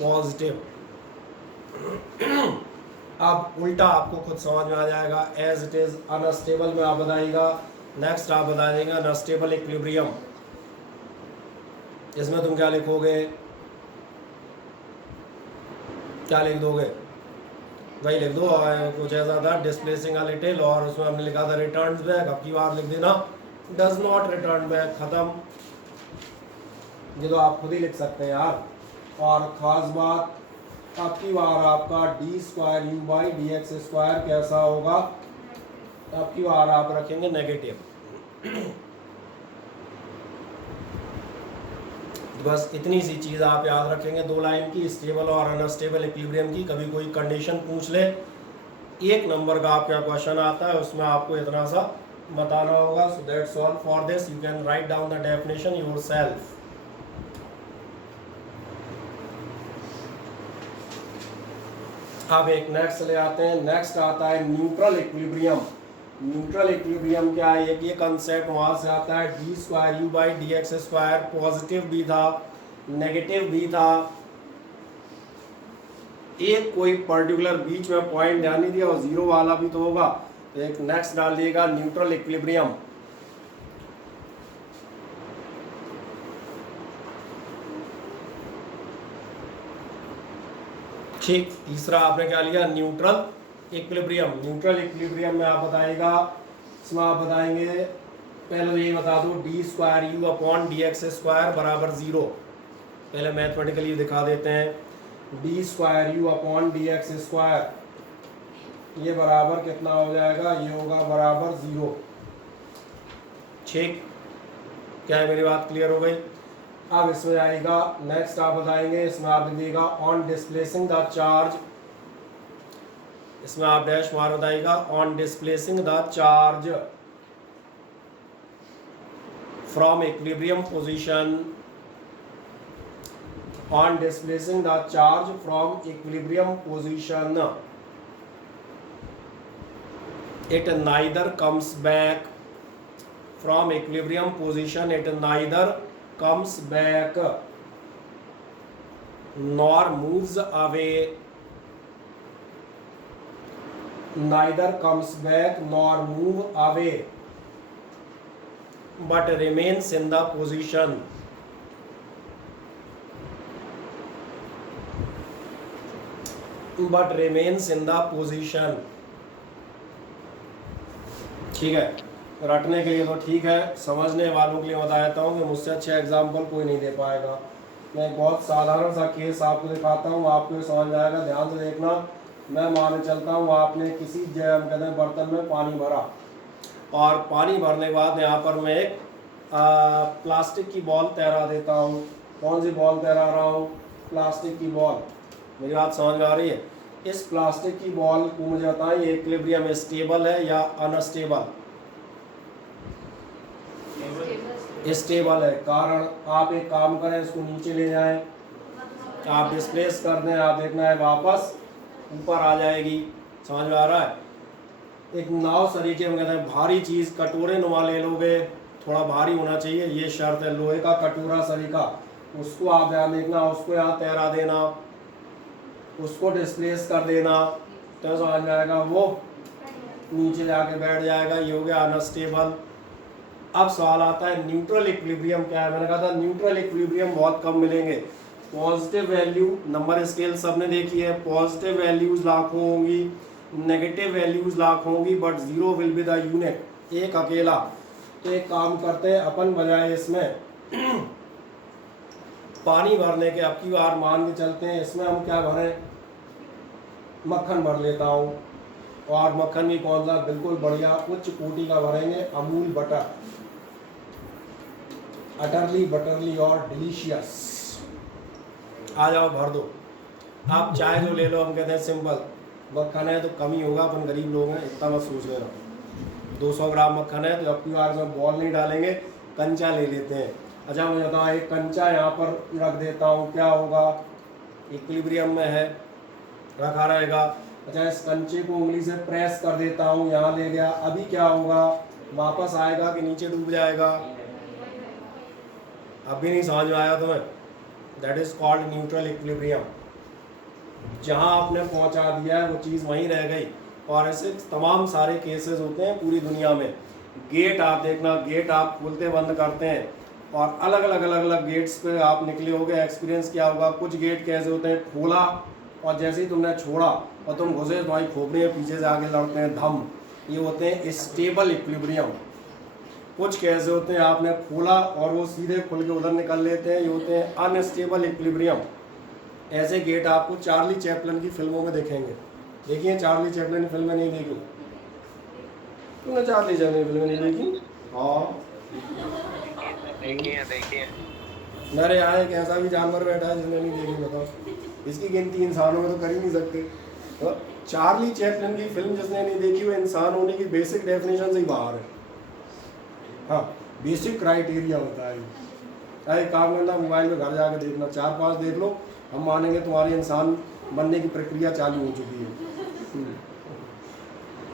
positive. अब उल्टा आपको खुद समझ में आ जाएगा, एज इट इज अनस्टेबल में आप बताइएगा। नेक्स्ट आप बता देंगे अनस्टेबल इक्विलिब्रियम, इसमें तुम क्या लिखोगे, क्या लिख दोगे, वही लिख दो, कुछ ऐसा था डिस्प्लेसिंग अ लिटिल, और उसमें हमने लिखा था रिटर्न्स बैक। अब की बार लिख देना डज नॉट रिटर्न बैक, खत्म। ये तो आप खुद ही लिख सकते हैं यार। और ख़ास बात, अब की बार आपका d²u/dx² कैसा होगा, अब की बार आप रखेंगे नेगेटिव। बस इतनी सी चीज़ आप याद रखेंगे, 2 लाइन की, स्टेबल और अनस्टेबल इक्विलिब्रियम की। कभी कोई कंडीशन पूछ ले, 1 नंबर का आपका क्वेश्चन आता है, उसमें आपको इतना सा बताना होगा। So that's all for this, you can write down the definition yourself. अब एक नेक्स्ट ले आते हैं, नेक्स्ट आता है न्यूट्रल इक्विलिब्रियम। न्यूट्रल इक्विलिब्रियम क्या है, ये कंसेप्ट वहाँ से आता है, d²u/dx² पॉजिटिव भी था, नेगेटिव भी था, एक कोई पर्टिकुलर बीच में पॉइंट ध्यान नहीं दिया, और 0 वाला भी तो होगा। तो एक नेक्स्ट डाल दिएगा न्यूट्रल इक्विलिब्रियम। ठीक, तीसरा आपने क्या लिया, न्यूट्रल इक्विलिब्रियम। न्यूट्रल इक्विलिब्रियम में आप बताइएगा, इसमें आप बताएंगे, पहले तो ये बता दो d²u/dx² बराबर 0। पहले मैथमेटिकली दिखा देते हैं, d²u/dx² ये बराबर कितना हो जाएगा, ये होगा बराबर 0। ठीक, क्या है, मेरी बात क्लियर हो गई। अब इसमें आएगा नेक्स्ट, आप बताएंगे, इसमें आप लिखिएगा ऑन डिस्प्लेसिंग द चार्ज, इसमें आप डैश मार बताइएगा, on displacing the charge from equilibrium position, on displacing the charge from equilibrium position, it neither comes back from equilibrium position, it neither comes back nor moves away, neither comes back nor move away, but remains in the position, but remains in the position। ठीक है, रटने के लिए तो ठीक है, समझने वालों के लिए बता देता हूँ कि मुझसे अच्छा एग्जाम्पल कोई नहीं दे पाएगा। मैं एक बहुत साधारण सा केस आपको दिखाता हूँ, आपको समझ में आएगा, ध्यान से देखना। मैं माने चलता हूँ, आपने किसी कहते हैं बर्तन में पानी भरा, और पानी भरने के बाद यहाँ पर मैं एक प्लास्टिक की बॉल तैरा देता हूँ। कौन सी बॉल तैरा रहा हूँ, प्लास्टिक की बॉल। मेरी बात समझ में आ रही है। इस प्लास्टिक की बॉल को मुझे बताएं, ये इक्विलिब्रियम स्टेबल है या अनस्टेबल? स्टेबल है। कारण आप एक काम करें, इसको नीचे ले जाएं, आप डिस्प्लेस कर दें, आप देखना है वापस ऊपर आ जाएगी। समझ में आ रहा है। एक नाव तरीके में कहते हैं, भारी चीज़ कटोरे नुमा ले लोगे, थोड़ा भारी होना चाहिए, ये शर्त है। लोहे का कटोरा सरीका, उसको आप ध्यान देखना, उसको यहाँ तैरा देना, उसको डिस्प्लेस कर देना, तो समझ में आएगा वो नीचे जाके बैठ जाएगा, ये हो गया अनस्टेबल। अब सवाल आता है न्यूट्रल इक्विलिब्रियम क्या है। मैंने कहा था न्यूट्रल इक्विलिब्रियम बहुत कम मिलेंगे। पॉजिटिव वैल्यू नंबर स्केल सबने देखी है, पॉजिटिव वैल्यूज लाखों होंगी, नेगेटिव वैल्यूज लाखों होंगी, but zero will be the unit, एक अकेला। तो एक काम करते हैं अपन, बजाय इसमें पानी भरने के, अब की बार मान के चलते हैं इसमें हम क्या भरें, मक्खन भर लेता हूँ। और मक्खन भी कौन सा, बिल्कुल बढ़िया उच्च कोटि का भरेंगे, अमूल बटर, अटरली बटरली और डिलीशियस। आ जाओ भर दो। आप चाय जो ले लो, हम कहते हैं सिंपल मक्खन है तो कम ही होगा, अपन गरीब लोग हैं, इतना मत सोच लेना। 200 ग्राम मक्खन है तो अब की बार में बॉल नहीं डालेंगे, कंचा ले लेते हैं। अच्छा मुझे बताओ, एक कंचा यहाँ पर रख देता हूँ, क्या होगा, इक्विलिब्रियम में है, रखा रहेगा। अच्छा इस कंचे को उंगली से प्रेस कर देता हूँ, यहाँ ले गया, अभी क्या होगा, वापस आएगा कि नीचे डूब जाएगा। अभी नहीं समझ में आया तुम्हें, that is called neutral equilibrium. जहाँ आपने पहुँचा दिया है वो चीज़ वहीं रह गई। और ऐसे तमाम सारे केसेस होते हैं पूरी दुनिया में। गेट आप देखना, गेट आप खोलते बंद करते हैं और अलग अलग गेट्स पे आप निकले होगे, एक्सपीरियंस क्या होगा। कुछ गेट कैसे होते हैं, खोला और जैसे ही तुमने छोड़ा और तुम घुसे, तुम्हारी खोपड़ी में पीछे से आगे लड़ते हैं धम, ये होते हैं स्टेबल इक्विलिब्रियम। कुछ कैसे होते हैं, आपने खोला और वो सीधे खुल के उधर निकल लेते हैं, ये होते हैं अनस्टेबल इक्विलिब्रियम। ऐसे गेट आपको चार्ली चैपलिन की फिल्मों में देखेंगे। देखिए चार्ली चैपलिन की फिल्में नहीं देखी तुमने, चार्ली चैपलिन की फिल्में नहीं देखी? हाँ देखिए मेरे यहाँ एक ऐसा भी जानवर बैठा है जिसने नहीं देखी, बताओ। इसकी गिनती इंसानों में तो कर ही नहीं सकते। तो चार्ली चैपलिन की फिल्म जिसने नहीं देखी वो इंसान होने की बेसिक डेफिनेशन से ही बाहर है। हाँ बेसिक क्राइटेरिया होता है। अरे काम करना, मोबाइल में घर जाके देखना, 4-5 देख लो, हम मानेंगे तुम्हारी इंसान बनने की प्रक्रिया चालू हो चुकी है।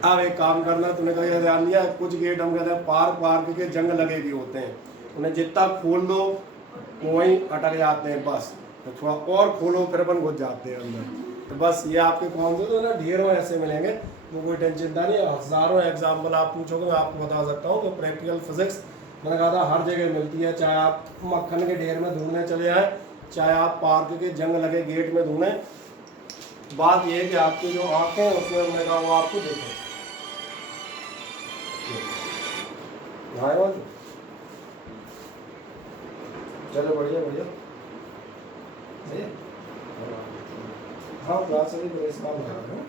अब एक काम करना, तुमने कभी ध्यान दिया, कुछ गेट हम कहते हैं पार्क के जंग लगे भी होते हैं, उन्हें जितना खोल दो वहीं अटक जाते हैं बस, तो थोड़ा और खोलो फिर अपन घुस जाते हैं अंदर। तो बस ये आपके कौन से, तो ना ढेरों ऐसे मिलेंगे, तो कोई टेंशन नहीं है। हज़ारों एग्जाम्पल आप पूछोगे, मैं आपको बता सकता हूँ। तो प्रैक्टिकल फिजिक्स मैंने कहा था हर जगह मिलती है, चाहे आप मक्खन के ढेर में ढूंढने चले आए, चाहे आप पार्क के जंग लगे गेट में ढूंढें। बात यह है कि आपकी जो आँखें हैं उसमें मैंने कहा वो आपको देखें। चलो बढ़िया बढ़िया, हाँ क्लास अभी प्रेस काम हो रहा है।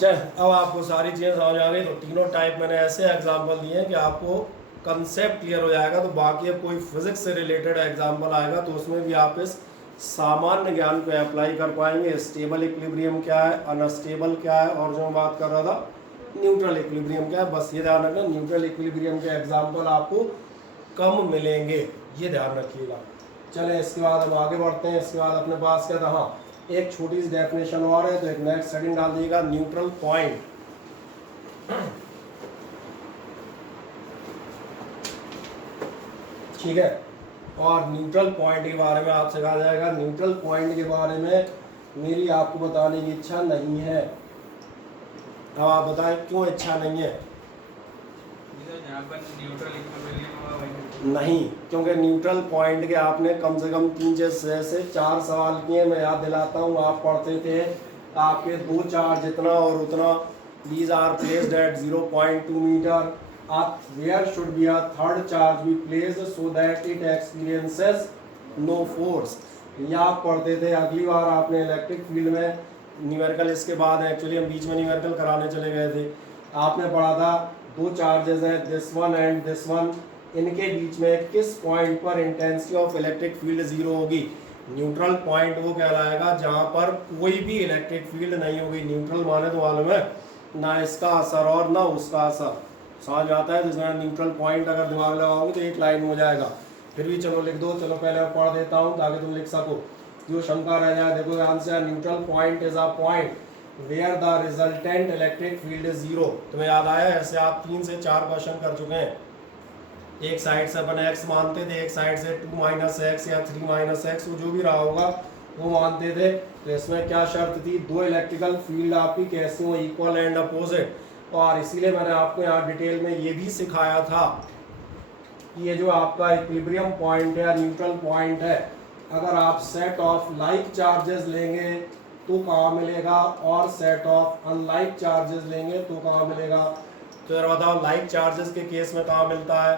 चल अब आपको सारी चीज़ें समझ आ गई। तो तीनों टाइप मैंने ऐसे एग्जांपल दिए हैं कि आपको कंसेप्ट क्लियर हो जाएगा। तो बाकी अब कोई फिजिक्स से रिलेटेड एग्जांपल आएगा तो उसमें भी आप इस सामान्य ज्ञान को अप्लाई कर पाएंगे। स्टेबल इक्विलिब्रियम क्या है, अनस्टेबल क्या है, और जो मैं बात कर रहा था न्यूट्रल इक्विलिब्रियम क्या है। बस ये ध्यान रखना, न्यूट्रल इक्विलिब्रियम के एग्जांपल आपको कम मिलेंगे, ये ध्यान रखिएगा। चलें इसके बाद हम आगे बढ़ते हैं। इसके बाद अपने पास क्या था, हाँ एक छोटी सी डेफिनेशन और है, तो एक नेक्स्ट सेकंड डाल दीजिएगा, न्यूट्रल पॉइंट। ठीक है, और न्यूट्रल पॉइंट के बारे में आपसे कहा जाएगा। न्यूट्रल पॉइंट के बारे में मेरी आपको बताने की इच्छा नहीं है। अब आप बताएं क्यों इच्छा नहीं है? नहीं, क्योंकि न्यूट्रल पॉइंट के आपने कम से कम 3 से 4 सवाल किए। मैं याद दिलाता हूँ, आप पढ़ते थे आपके 2 चार्ज इतना और उतना, these are placed at 0.2 metre. आप where should be a third charge be placed so that it experiences no force। या आप पढ़ते थे, अगली बार आपने इलेक्ट्रिक फील्ड में न्यूमेरिकल, इसके बाद एक्चुअली हम बीच में न्यूमेरिकल कराने चले गए थे, आपने पढ़ा था 2 चार्जेस हैं, this one and this one, इनके बीच में किस पॉइंट पर इंटेंसिटी ऑफ इलेक्ट्रिक फील्ड 0 होगी। न्यूट्रल पॉइंट वो कहलाएगा जहाँ पर कोई भी इलेक्ट्रिक फील्ड नहीं होगी। न्यूट्रल माने तो मालूम है ना इसका असर और ना उसका असर, समझ आता है। जिसमें न्यूट्रल पॉइंट अगर दिमाग लगाओगे तो एक लाइन में हो जाएगा। फिर भी चलो लिख दो, चलो पहले मैं पढ़ देता हूँ ताकि तुम लिख सको, जो शंका रह जाए। देखो answer, neutral point is a point where the resultant electric field is 0। तुम्हें याद आया, ऐसे आप 3 से 4 क्वेश्चन कर चुके हैं। एक साइड से अपन x मानते थे, एक साइड से 2 माइनस एक्स या 3 माइनस एक्स, वो जो भी रहा होगा वो मानते थे। तो इसमें क्या शर्त थी, दो इलेक्ट्रिकल फील्ड आपकी कैसी हो, इक्वल एंड अपोजिट। और इसीलिए मैंने आपको यहाँ डिटेल में ये भी सिखाया था कि ये जो आपका इक्विलिब्रियम पॉइंट है या न्यूट्रल पॉइंट है, अगर आप सेट ऑफ लाइक चार्जेस लेंगे तो कहाँ मिलेगा, और सेट ऑफ अनलाइक चार्जेस लेंगे तो कहाँ मिलेगा। तो यार बताओ, लाइक चार्जेस के केस में कहाँ मिलता है,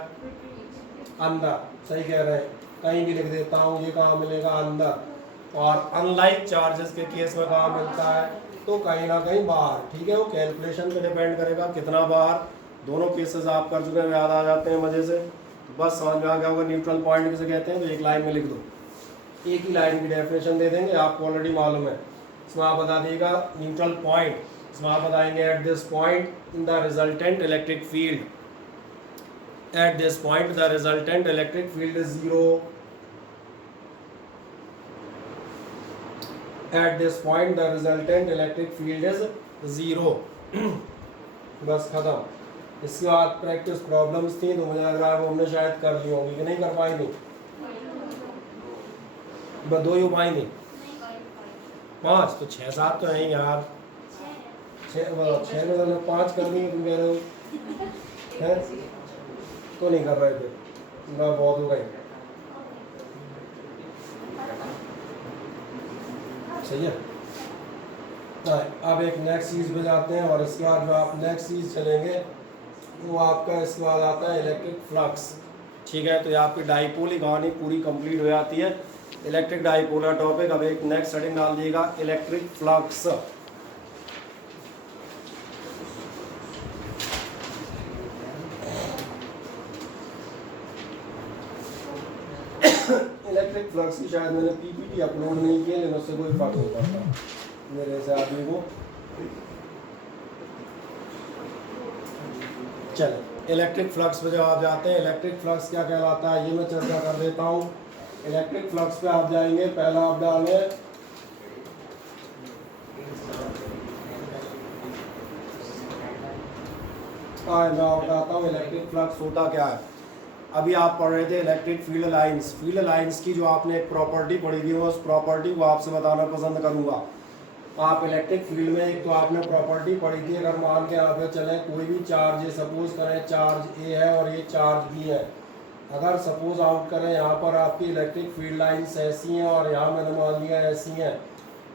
अंदर, सही कह रहे हैं, कहीं भी लिख देता हूँ, ये कहाँ मिलेगा, अंदर। और अनलाइक चार्जेस के केस में कहाँ मिलता है, तो कहीं ना कहीं बाहर। ठीक है, वो कैलकुलेशन पे डिपेंड करेगा कितना बाहर। दोनों केसेस आप कर चुके हैं, याद आ जाते हैं मजे से। बस समझ में आ गया होगा न्यूट्रल पॉइंट किसे कहते हैं, तो एक लाइन में लिख दो, एक ही लाइन की डेफिनेशन दे देंगे, आपको ऑलरेडी मालूम है। इसमें आप बता दिएगा न्यूट्रल पॉइंट, इसमें आप बताएंगे at this point in the resultant electric field, at this point the resultant electric field is zero, at this point the resultant electric field is zero. बस खत्म। इसके बाद प्रैक्टिस प्रॉब्लम्स थी, तो मुझे लग रहा है वो हमने शायद कर ली होंगी कि नहीं कर पाई नहीं, बस 2 ही हो पाई नहीं, 5 तो 6 7 तो हैं यार, 6 में तो 5 करनी है, तुम कह रहे हो हैं? तो नहीं कर रहे थे, बहुत हो गए। सही है। अब एक नेक्स्ट चीज़ पे जाते हैं, और इसके बाद जो आप नेक्स्ट चीज़ चलेंगे वो आपका इसके बाद आता है इलेक्ट्रिक फ्लक्स। ठीक है, तो ये आपकी डाइपोल की कहानी पूरी कंप्लीट हो जाती है, इलेक्ट्रिक डाइपोलर टॉपिक। अब एक नेक्स्ट हेडिंग डाल दिएगा इलेक्ट्रिक फ्लक्स। इलेक्ट्रिक फ्लक्स की शायद मैंने पीपीटी अपलोड नहीं किया, लेकिन उससे कोई फर्क नहीं पड़ता मेरे से आदमी को। चलो इलेक्ट्रिक फ्लक्स पे जब आप जाते हैं, इलेक्ट्रिक फ्लक्स क्या कहलाता है ये मैं चर्चा कर देता हूँ। इलेक्ट्रिक फ्लक्स पे आप जाएंगे, पहला आप डालें मैं बताता हूँ इलेक्ट्रिक फ्लक्स होता क्या है। अभी आप पढ़ रहे थे electric field lines, field lines की जो आपने एक प्रॉपर्टी पढ़ी थी, उस प्रॉपर्टी को आपसे बताना पसंद करूँगा। आप इलेक्ट्रिक फील्ड में एक तो आपने प्रॉपर्टी पढ़ी थी, अगर मान के आप चलें कोई भी चार्ज है, सपोज करें चार्ज ए है और ये चार्ज बी है, अगर सपोज आउट करें यहाँ पर आपकी इलेक्ट्रिक फील्ड लाइंस ऐसी हैं और यहाँ मैंने मान लिया ऐसी हैं,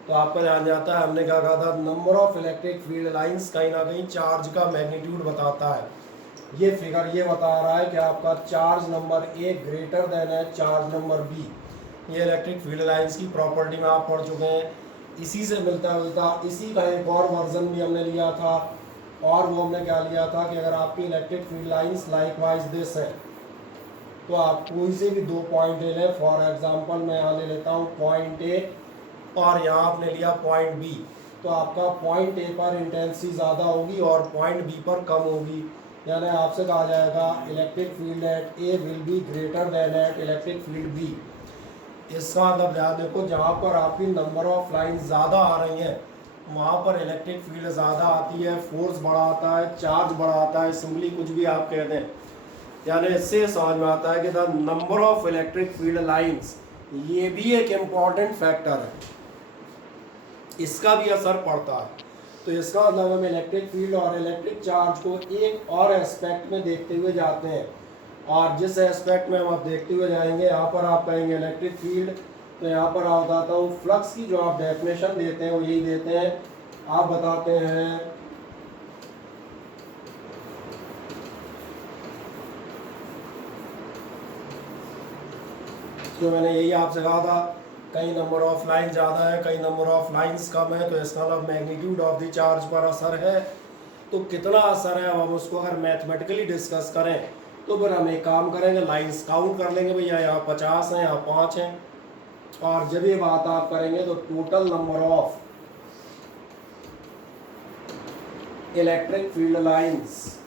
तो आपका ध्यान जाता है हमने क्या कहा था, number of electric field lines कहीं ना कहीं चार्ज का मैग्नीट्यूड बताता है। ये फिगर ये बता रहा है कि आपका charge number A greater than है चार्ज नंबर बी। ये इलेक्ट्रिक फील्ड लाइंस की प्रॉपर्टी में आप पढ़ चुके हैं। इसी से मिलता जुलता इसी का एक और वर्जन भी हमने लिया था, और वो हमने क्या लिया था कि अगर आपकी electric field lines likewise this है, तो आप कोई से भी 2 पॉइंट ले लें। फॉर एग्जांपल मैं यहाँ ले लेता हूँ पॉइंट ए और यहाँ आपने लिया पॉइंट बी, तो आपका पॉइंट ए पर इंटेंसिटी ज़्यादा होगी और पॉइंट बी पर कम होगी। यानी आपसे कहा जाएगा electric field at A will be greater than at electric field B. इसका मतलब ध्यान देखो, जहाँ पर आपकी नंबर ऑफ लाइन ज़्यादा आ रही हैं वहाँ पर इलेक्ट्रिक फील्ड ज़्यादा आती है, फोर्स बड़ा आता है, चार्ज बड़ा आता है, सिंपली कुछ भी आप कह दें। यानी इससे समझ में आता है कि the number of electric field lines ये भी एक इम्पॉर्टेंट फैक्टर है, इसका भी असर पड़ता है। तो इसका मतलब हम इलेक्ट्रिक फील्ड और इलेक्ट्रिक चार्ज को एक और एस्पेक्ट में देखते हुए जाते हैं, और जिस एस्पेक्ट में हम आप देखते हुए जाएंगे, यहाँ पर आप कहेंगे इलेक्ट्रिक फील्ड, तो यहाँ पर आप बताता हूँ फ्लक्स की जो आप डेफिनेशन देते हैं वो यही देते हैं। आप बताते हैं तो मैंने यही आपसे कहा था, कई नंबर ऑफ लाइन ज़्यादा है, कई नंबर ऑफ लाइंस कम है, तो इसका मतलब मैग्नीट्यूड ऑफ द चार्ज पर असर है। तो कितना असर है, अब हम उसको अगर मैथमेटिकली डिस्कस करें तो फिर हम एक काम करेंगे, लाइंस काउंट कर लेंगे, भैया यहाँ 50 हैं, यहाँ 5 हैं, और जब ये बात आप करेंगे तो total number of electric field lines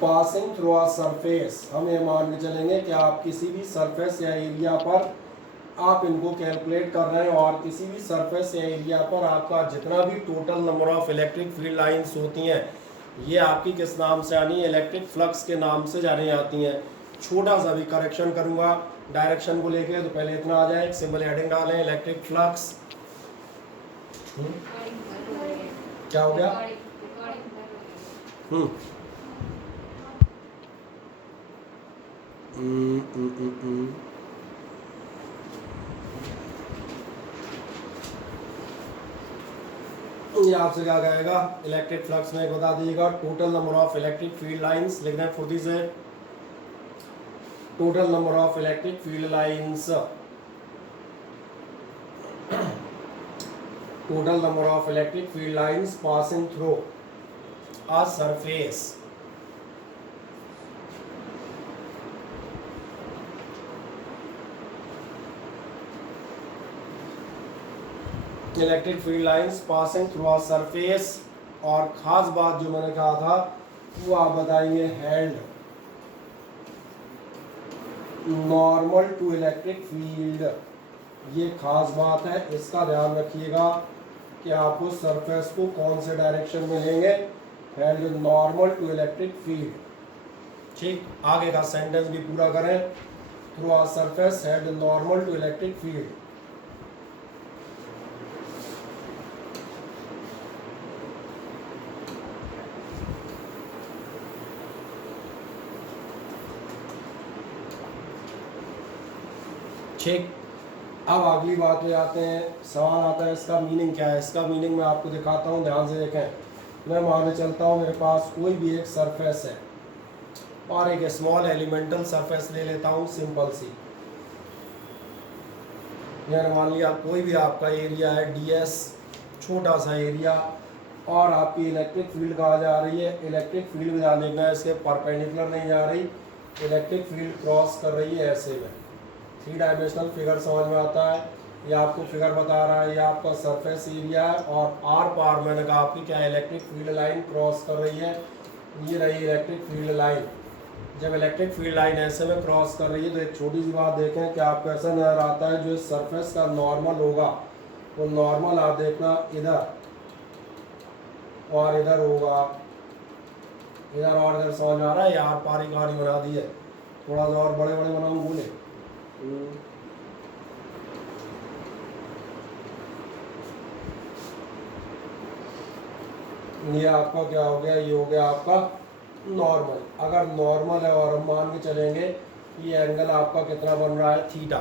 passing through a surface, हम ये मान के चलेंगे कि आप किसी भी सरफेस या एरिया पर आप इनको कैलकुलेट कर रहे हैं और किसी भी सरफेस एरिया पर आपका जितना भी total number of electric field lines होती हैं ये आपकी किस नाम से आनी है, इलेक्ट्रिक फ्लक्स के नाम से जानी जाती हैं। छोटा सा भी करेक्शन करूंगा डायरेक्शन को लेके, तो पहले इतना आ जाए, एक सिंपल हेडिंग डालें इलेक्ट्रिक फ्लक्स। क्या हो गया? हम्म ये आपसे क्या कहेगा, इलेक्ट्रिक फ्लक्स में बता दीजिएगा total number of electric field lines, लिख दें फुर्ती से, total number of electric field lines, total number of electric field lines passing through a surface. Electric field lines passing through a surface, और खास बात जो मैंने कहा था वो आप बताएंगे held normal to electric field, ये खास बात है, इसका ध्यान रखिएगा कि आप उस सरफेस को कौन से डायरेक्शन में लेंगे, held normal to electric field. ठीक, आगे का सेंटेंस भी पूरा करें, through a surface held normal to electric field. ठीक, अब अगली बात पे आते हैं, सवाल आता है इसका मीनिंग क्या है। इसका मीनिंग मैं आपको दिखाता हूँ, ध्यान से देखें। मैं मानने चलता हूँ मेरे पास कोई भी एक सरफेस है और एक स्मॉल एलिमेंटल सरफेस ले लेता हूँ, सिंपल सी। यानी मान लिया कोई भी आपका एरिया है ds, छोटा सा एरिया, और आपकी इलेक्ट्रिक फील्ड कहाँ जा रही है, इलेक्ट्रिक फील्ड में ध्यान देखना है, इसके परपेंडिकुलर नहीं जा रही, इलेक्ट्रिक फील्ड क्रॉस कर रही है ऐसे में। 3 डायमेंशनल फिगर समझ में आता है, ये आपको फिगर बता रहा है, ये आपका सरफेस एरिया है और आर पार मैंने कहा आपकी क्या है, इलेक्ट्रिक फील्ड लाइन क्रॉस कर रही है, ये रही इलेक्ट्रिक फील्ड लाइन। जब इलेक्ट्रिक फील्ड लाइन ऐसे में क्रॉस कर रही है तो एक छोटी सी बात देखें कि आपको ऐसा नजर आता है जो इस सरफेस का नॉर्मल होगा वो नॉर्मल आप देखना इधर और इधर होगा, इधर और इधर समझ में आ रहा है, यार पारी कहानी बना दी है, थोड़ा सा और बड़े बड़े बनाऊँ बोले। ये आपका क्या हो गया, ये हो गया आपका नॉर्मल। अगर नॉर्मल है और हम मान के चलेंगे ये एंगल आपका कितना बन रहा है, थीटा।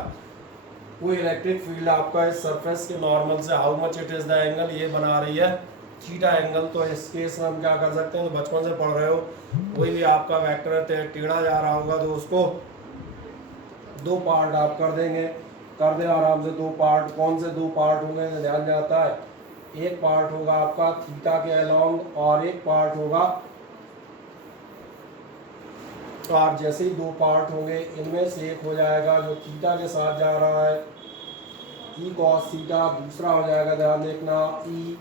वो इलेक्ट्रिक फील्ड आपका इस सरफेस के नॉर्मल से how much it is the angle, ये बना रही है थीटा एंगल। तो इस केस में हम क्या कर सकते हैं, तो बचपन से पढ़ रहे हो, कोई भी आपका वेक्टर टेढ़ा जा रहा होगा तो उसको 2 पार्ट आप कर देंगे, कर दें आराम से 2 पार्ट। कौन से 2 पार्ट होंगे तो ध्यान जाता है, एक पार्ट होगा आपका थीटा के अलोंग और एक पार्ट होगा, और जैसे ही 2 पार्ट होंगे इनमें से एक हो जाएगा जो थीटा के साथ जा रहा है, ई कॉस थीटा, दूसरा हो जाएगा ध्यान देखना ई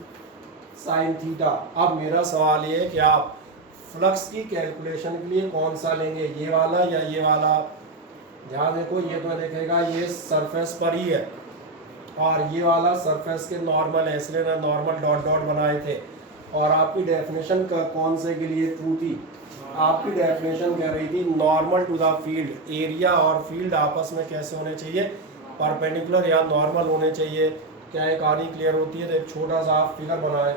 साइन थीटा। अब मेरा सवाल ये है कि आप फ्लक्स की कैलकुलेशन के लिए कौन सा लेंगे, ये वाला या ये वाला। ध्यान देखो, ये तो देखेगा ये सरफेस पर ही है और ये वाला सरफेस के नॉर्मल है, इसलिए ना नॉर्मल डॉट डॉट बनाए थे। और आपकी डेफिनेशन कौन से के लिए ट्रू थी, आपकी डेफिनेशन कह रही थी normal to the field, area और फील्ड आपस में कैसे होने चाहिए, परपेंडिकुलर या नॉर्मल होने चाहिए। क्या एक कहानी क्लियर होती है, तो एक छोटा सा आप फिगर बनाए,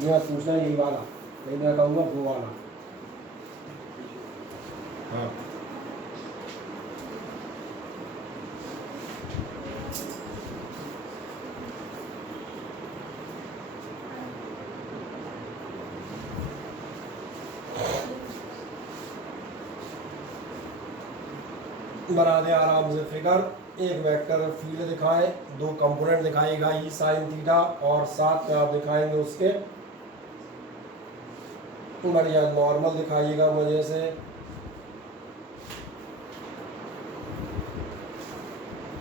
ये मत पूछना यही वाला, नहीं मैं कहूँगा वो वाला। हाँ, बना दें आराम से फिगर। एक वेक्टर फील्ड दिखाए, 2 कंपोनेंट दिखाएगा ई साइन थीटा, और साथ में आप दिखाएंगे उसके बढ़िया नॉर्मल दिखाइएगा मुझे से।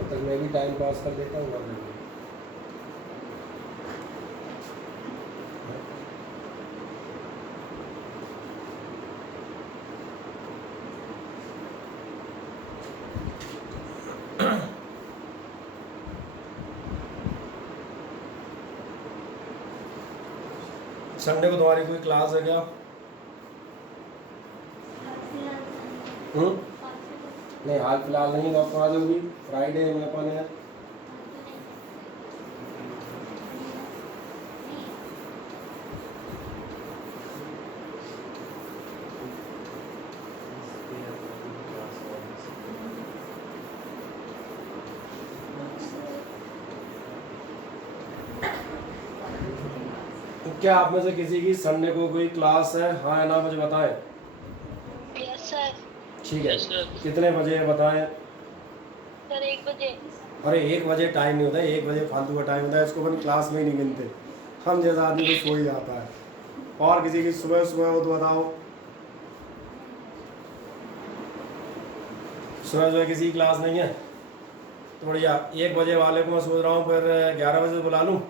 तो मैं भी टाइम पास कर देता हूँ। संडे को तुम्हारी कोई क्लास है क्या? नहीं हाल फिलहाल नहीं, तो कहाँ होगी? फ्राइडे में अपन है। क्या आप में से किसी की संडे को कोई क्लास है? हाँ है ना, मुझे बताएं। Yes sir. ठीक है, Yes, sir. कितने बजे है बताएं? सर 1 बजे। अरे 1 बजे टाइम नहीं होता है, 1 बजे फालतू का टाइम होता है, इसको अपन क्लास में ही नहीं गिनते। हम जैसा आदमी तो सो ही जाता है। और किसी की सुबह सुबह हो तो बताओ। सुबह सुबह किसी की क्लास नहीं है तो बढ़िया, 1 बजे वाले को मैं सोच रहा हूँ फिर 11 बजे बुला लूँ।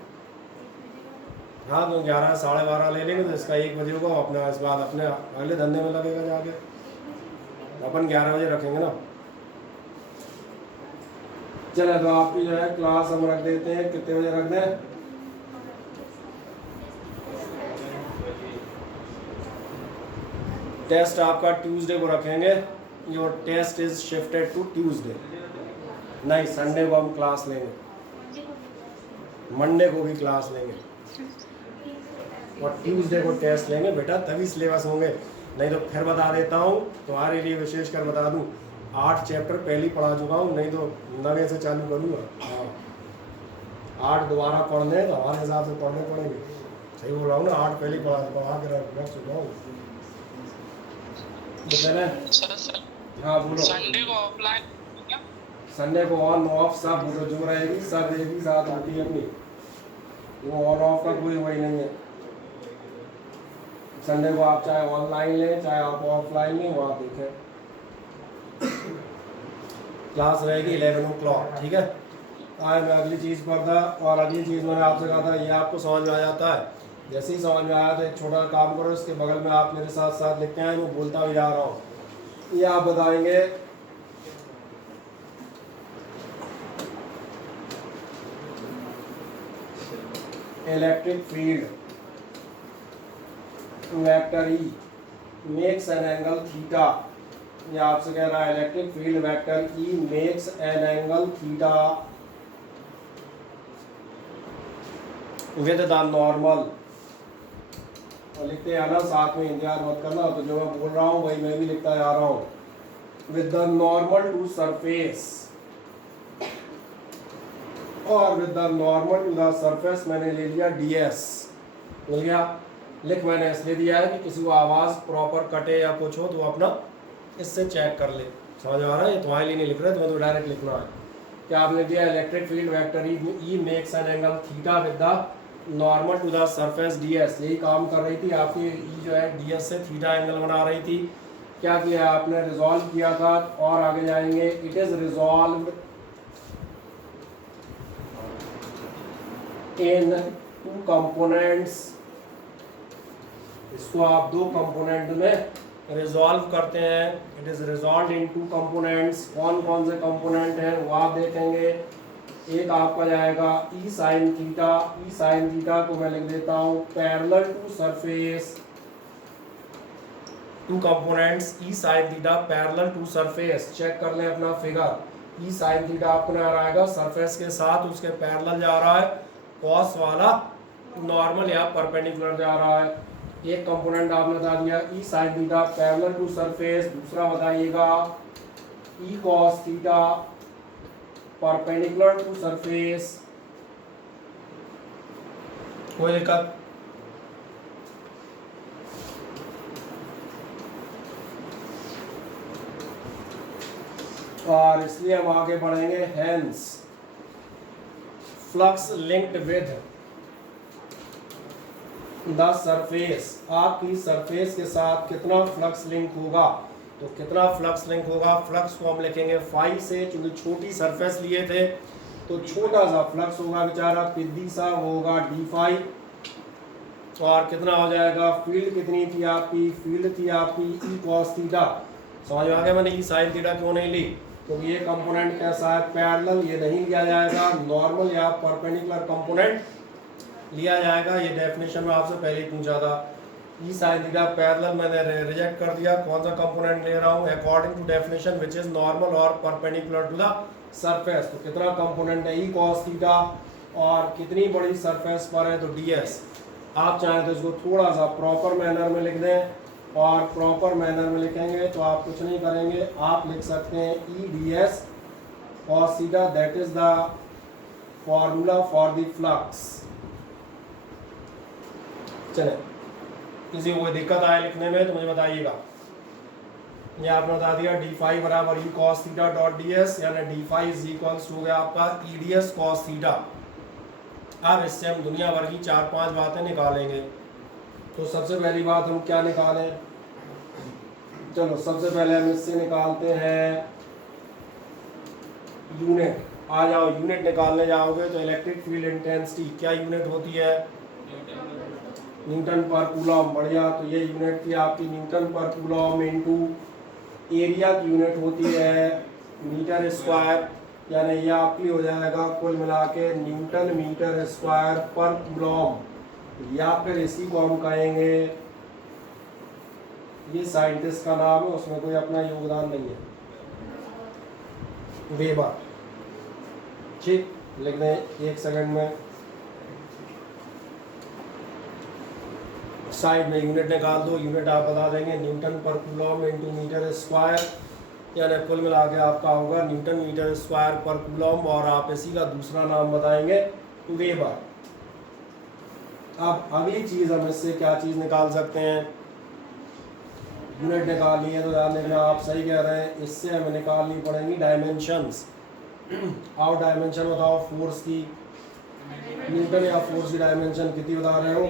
हाँ तो 11 साढ़े 12 ले लेंगे, तो इसका 1 बजे होगा अपना, इस बार अपने अगले धंधे में लगेगा जाके। अपन 11 बजे रखेंगे ना। चलो तो आपकी जो है क्लास हम रख देते हैं, कितने बजे रख दें? टेस्ट आपका ट्यूसडे को रखेंगे। Your test is shifted to Tuesday. नहीं, संडे को हम क्लास लेंगे, मंडे को भी क्लास लेंगे और ट्यूसडे को टेस्ट लेंगे बेटा, तभी सिलेबस होंगे। नहीं तो फिर बता देता हूँ तुम्हारे लिए, विशेष कर बता दूँ, 8 चैप्टर पहले ही पढ़ा चुका हूँ, नहीं तो नवे से चालू करूँगा। हाँ 8 दोबारा पढ़ने तो हमारे हिसाब से पढ़ने पड़ेंगे। सही बोल रहा हूँ ना, 8 पहले ही पढ़ा के रख चुका हूँ। सर हाँ बोलो। संडे को ऑफलाइन क्या? संडे को ऑन ऑफ सब जो रहेगी सब एक ही साथ होती है अपनी, वो ऑन ऑफ का कोई वही नहीं है। संडे को आप चाहे ऑनलाइन लें चाहे आप ऑफलाइन लें, वो आप देखें। क्लास रहेगी 11 o'clock, ठीक है। आए मैं अगली चीज़ पर था, और अगली चीज़ मैंने आपसे कहा था, ये आपको समझ में आ जाता है। जैसे ही समझ में आया तो एक छोटा काम करो, इसके बगल में आप मेरे साथ साथ लिखते हैं, मैं बोलता भी जा रहा हूँ। ये आप बताएंगे electric field vector E makes an angle theta. ये आपसे कह रहा है electric field vector E makes an angle theta with the normal. और लिखते हैं ना, साथ में इंतजार मत करना, तो जो मैं बोल रहा हूँ वही मैं भी लिखता जा रहा हूँ। With the normal to surface, और with the normal to the surface मैंने ले लिया ds। मिल गया। लिख मैंने इसलिए दिया है कि किसी को आवाज़ प्रॉपर कटे या कुछ हो तो अपना इससे चेक कर ले। समझ आ रहा है? ये तुम्हारे लिए नहीं लिख रहे, तुम्हें तो डायरेक्ट लिखना है। क्या आपने दिया? Electric field vector E makes an angle theta with the normal to the surface ds। यही काम कर रही थी आपकी ई जो है, ds से थीटा एंगल बना रही थी। क्या किया आपने? रिजॉल्व किया था। और आगे जाएंगे, it is resolved in 2 components. इसको आप 2 कंपोनेंट में रिजॉल्व करते हैं। It is resolve in 2 components. कौन कौन से कंपोनेंट हैं वो आप देखेंगे। एक आपका जाएगा E sine theta. E sine theta को मैं लिख देता हूँ parallel to surface. 2 components E sine theta parallel to surface. Check कर लें अपना फिगर। ई साइन थीटा आपको नजर आएगा सरफेस के साथ उसके पैरेलल जा रहा है, कॉस वाला नॉर्मल या परपेंडिकुलर जा रहा है। एक कंपोनेंट आपने बता दिया E sine theta parallel to surface. दूसरा बताइएगा E cos theta perpendicular to surface. कोई दिक्कत? और इसलिए हम आगे बढ़ेंगे। Hence flux linked with the surface. आपकी सरफेस के साथ कितना फ्लक्स लिंक होगा? तो कितना फ्लक्स लिंक होगा? फ्लक्स को हम लिखेंगे फाई से, क्योंकि छोटी सरफेस लिए थे तो छोटा सा फ्लक्स होगा बेचारा, पिद्दी सा, वो होगा डी फाई। और कितना हो जाएगा? फील्ड कितनी थी आपकी? फील्ड थी आपकी ई कॉस थीटा। समझ में आ गया? मैंने ई साइन थीटा क्यों नहीं ली? क्योंकि ये कंपोनेंट कैसा है? पैरेलल। ये नहीं लिया जाएगा नॉर्मल या परपेंडिकुलर कंपोनेंट लिया जाएगा। ये डेफिनेशन में आपसे पहले ही पूछा था। ई साइन थीटा पैरेलल मैंने रिजेक्ट कर दिया। कौन सा कंपोनेंट ले रहा हूँ? According to definition which is normal और परपेंडिकुलर टू द सरफेस। तो कितना कंपोनेंट है? ई कॉस थीटा, और कितनी बड़ी सरफेस पर है? तो ds। आप चाहें तो इसको थोड़ा सा प्रॉपर मैनर में लिख दें, और प्रॉपर मैनर में लिखेंगे तो आप कुछ नहीं करेंगे, आप लिख सकते हैं ई ds cos theta, that is the formula for the flux. चले, किसी को कोई दिक्कत आए लिखने में तो मुझे बताइएगा। ये आपने बता दिया डी फाइव बराबर ई cos theta dot D S, यानी डी फाइव इज इक्वल्स हो गया आपका E D S cos theta. अब इससे हम दुनिया भर की 4-5 बातें निकालेंगे। तो सबसे पहली बात हम क्या निकालें? चलो सबसे पहले हम इससे निकालते हैं यूनिट। आ जाओ, यूनिट निकालने जाओगे तो इलेक्ट्रिक फील्ड इंटेंसिटी क्या यूनिट होती है? न्यूटन पर कूलम। बढ़िया, तो ये यूनिट थी आपकी न्यूटन पर कूलम इनटू एरिया की यूनिट होती है मीटर स्क्वायर, यानी ये आपकी हो जाएगा कुल मिला के न्यूटन मीटर स्क्वायर पर कूलम। या फिर इसी को हम कहेंगे, ये साइंटिस्ट का नाम है, उसमें कोई अपना योगदान नहीं है, वेबर। ठीक, लिख दें 1 सेकंड में। साइड में यूनिट निकाल दो। यूनिट आप बता देंगे न्यूटन पर कूलम इनटू मीटर स्क्वायर, यानी कुल मिला के आपका होगा न्यूटन मीटर स्क्वायर पर कूलम, और आप इसी का दूसरा नाम बताएंगे वेबर। अब अगली चीज़ हम इससे क्या चीज़ निकाल सकते हैं? यूनिट निकालनी है तो ध्यान देना, आप सही कह रहे हैं। इससे हमें निकालनी पड़ेंगी डायमेंशंस। आओ डायमेंशन बताओ फोर्स की। न्यूटन या फोर्स की डायमेंशन कितनी बता रहे हो?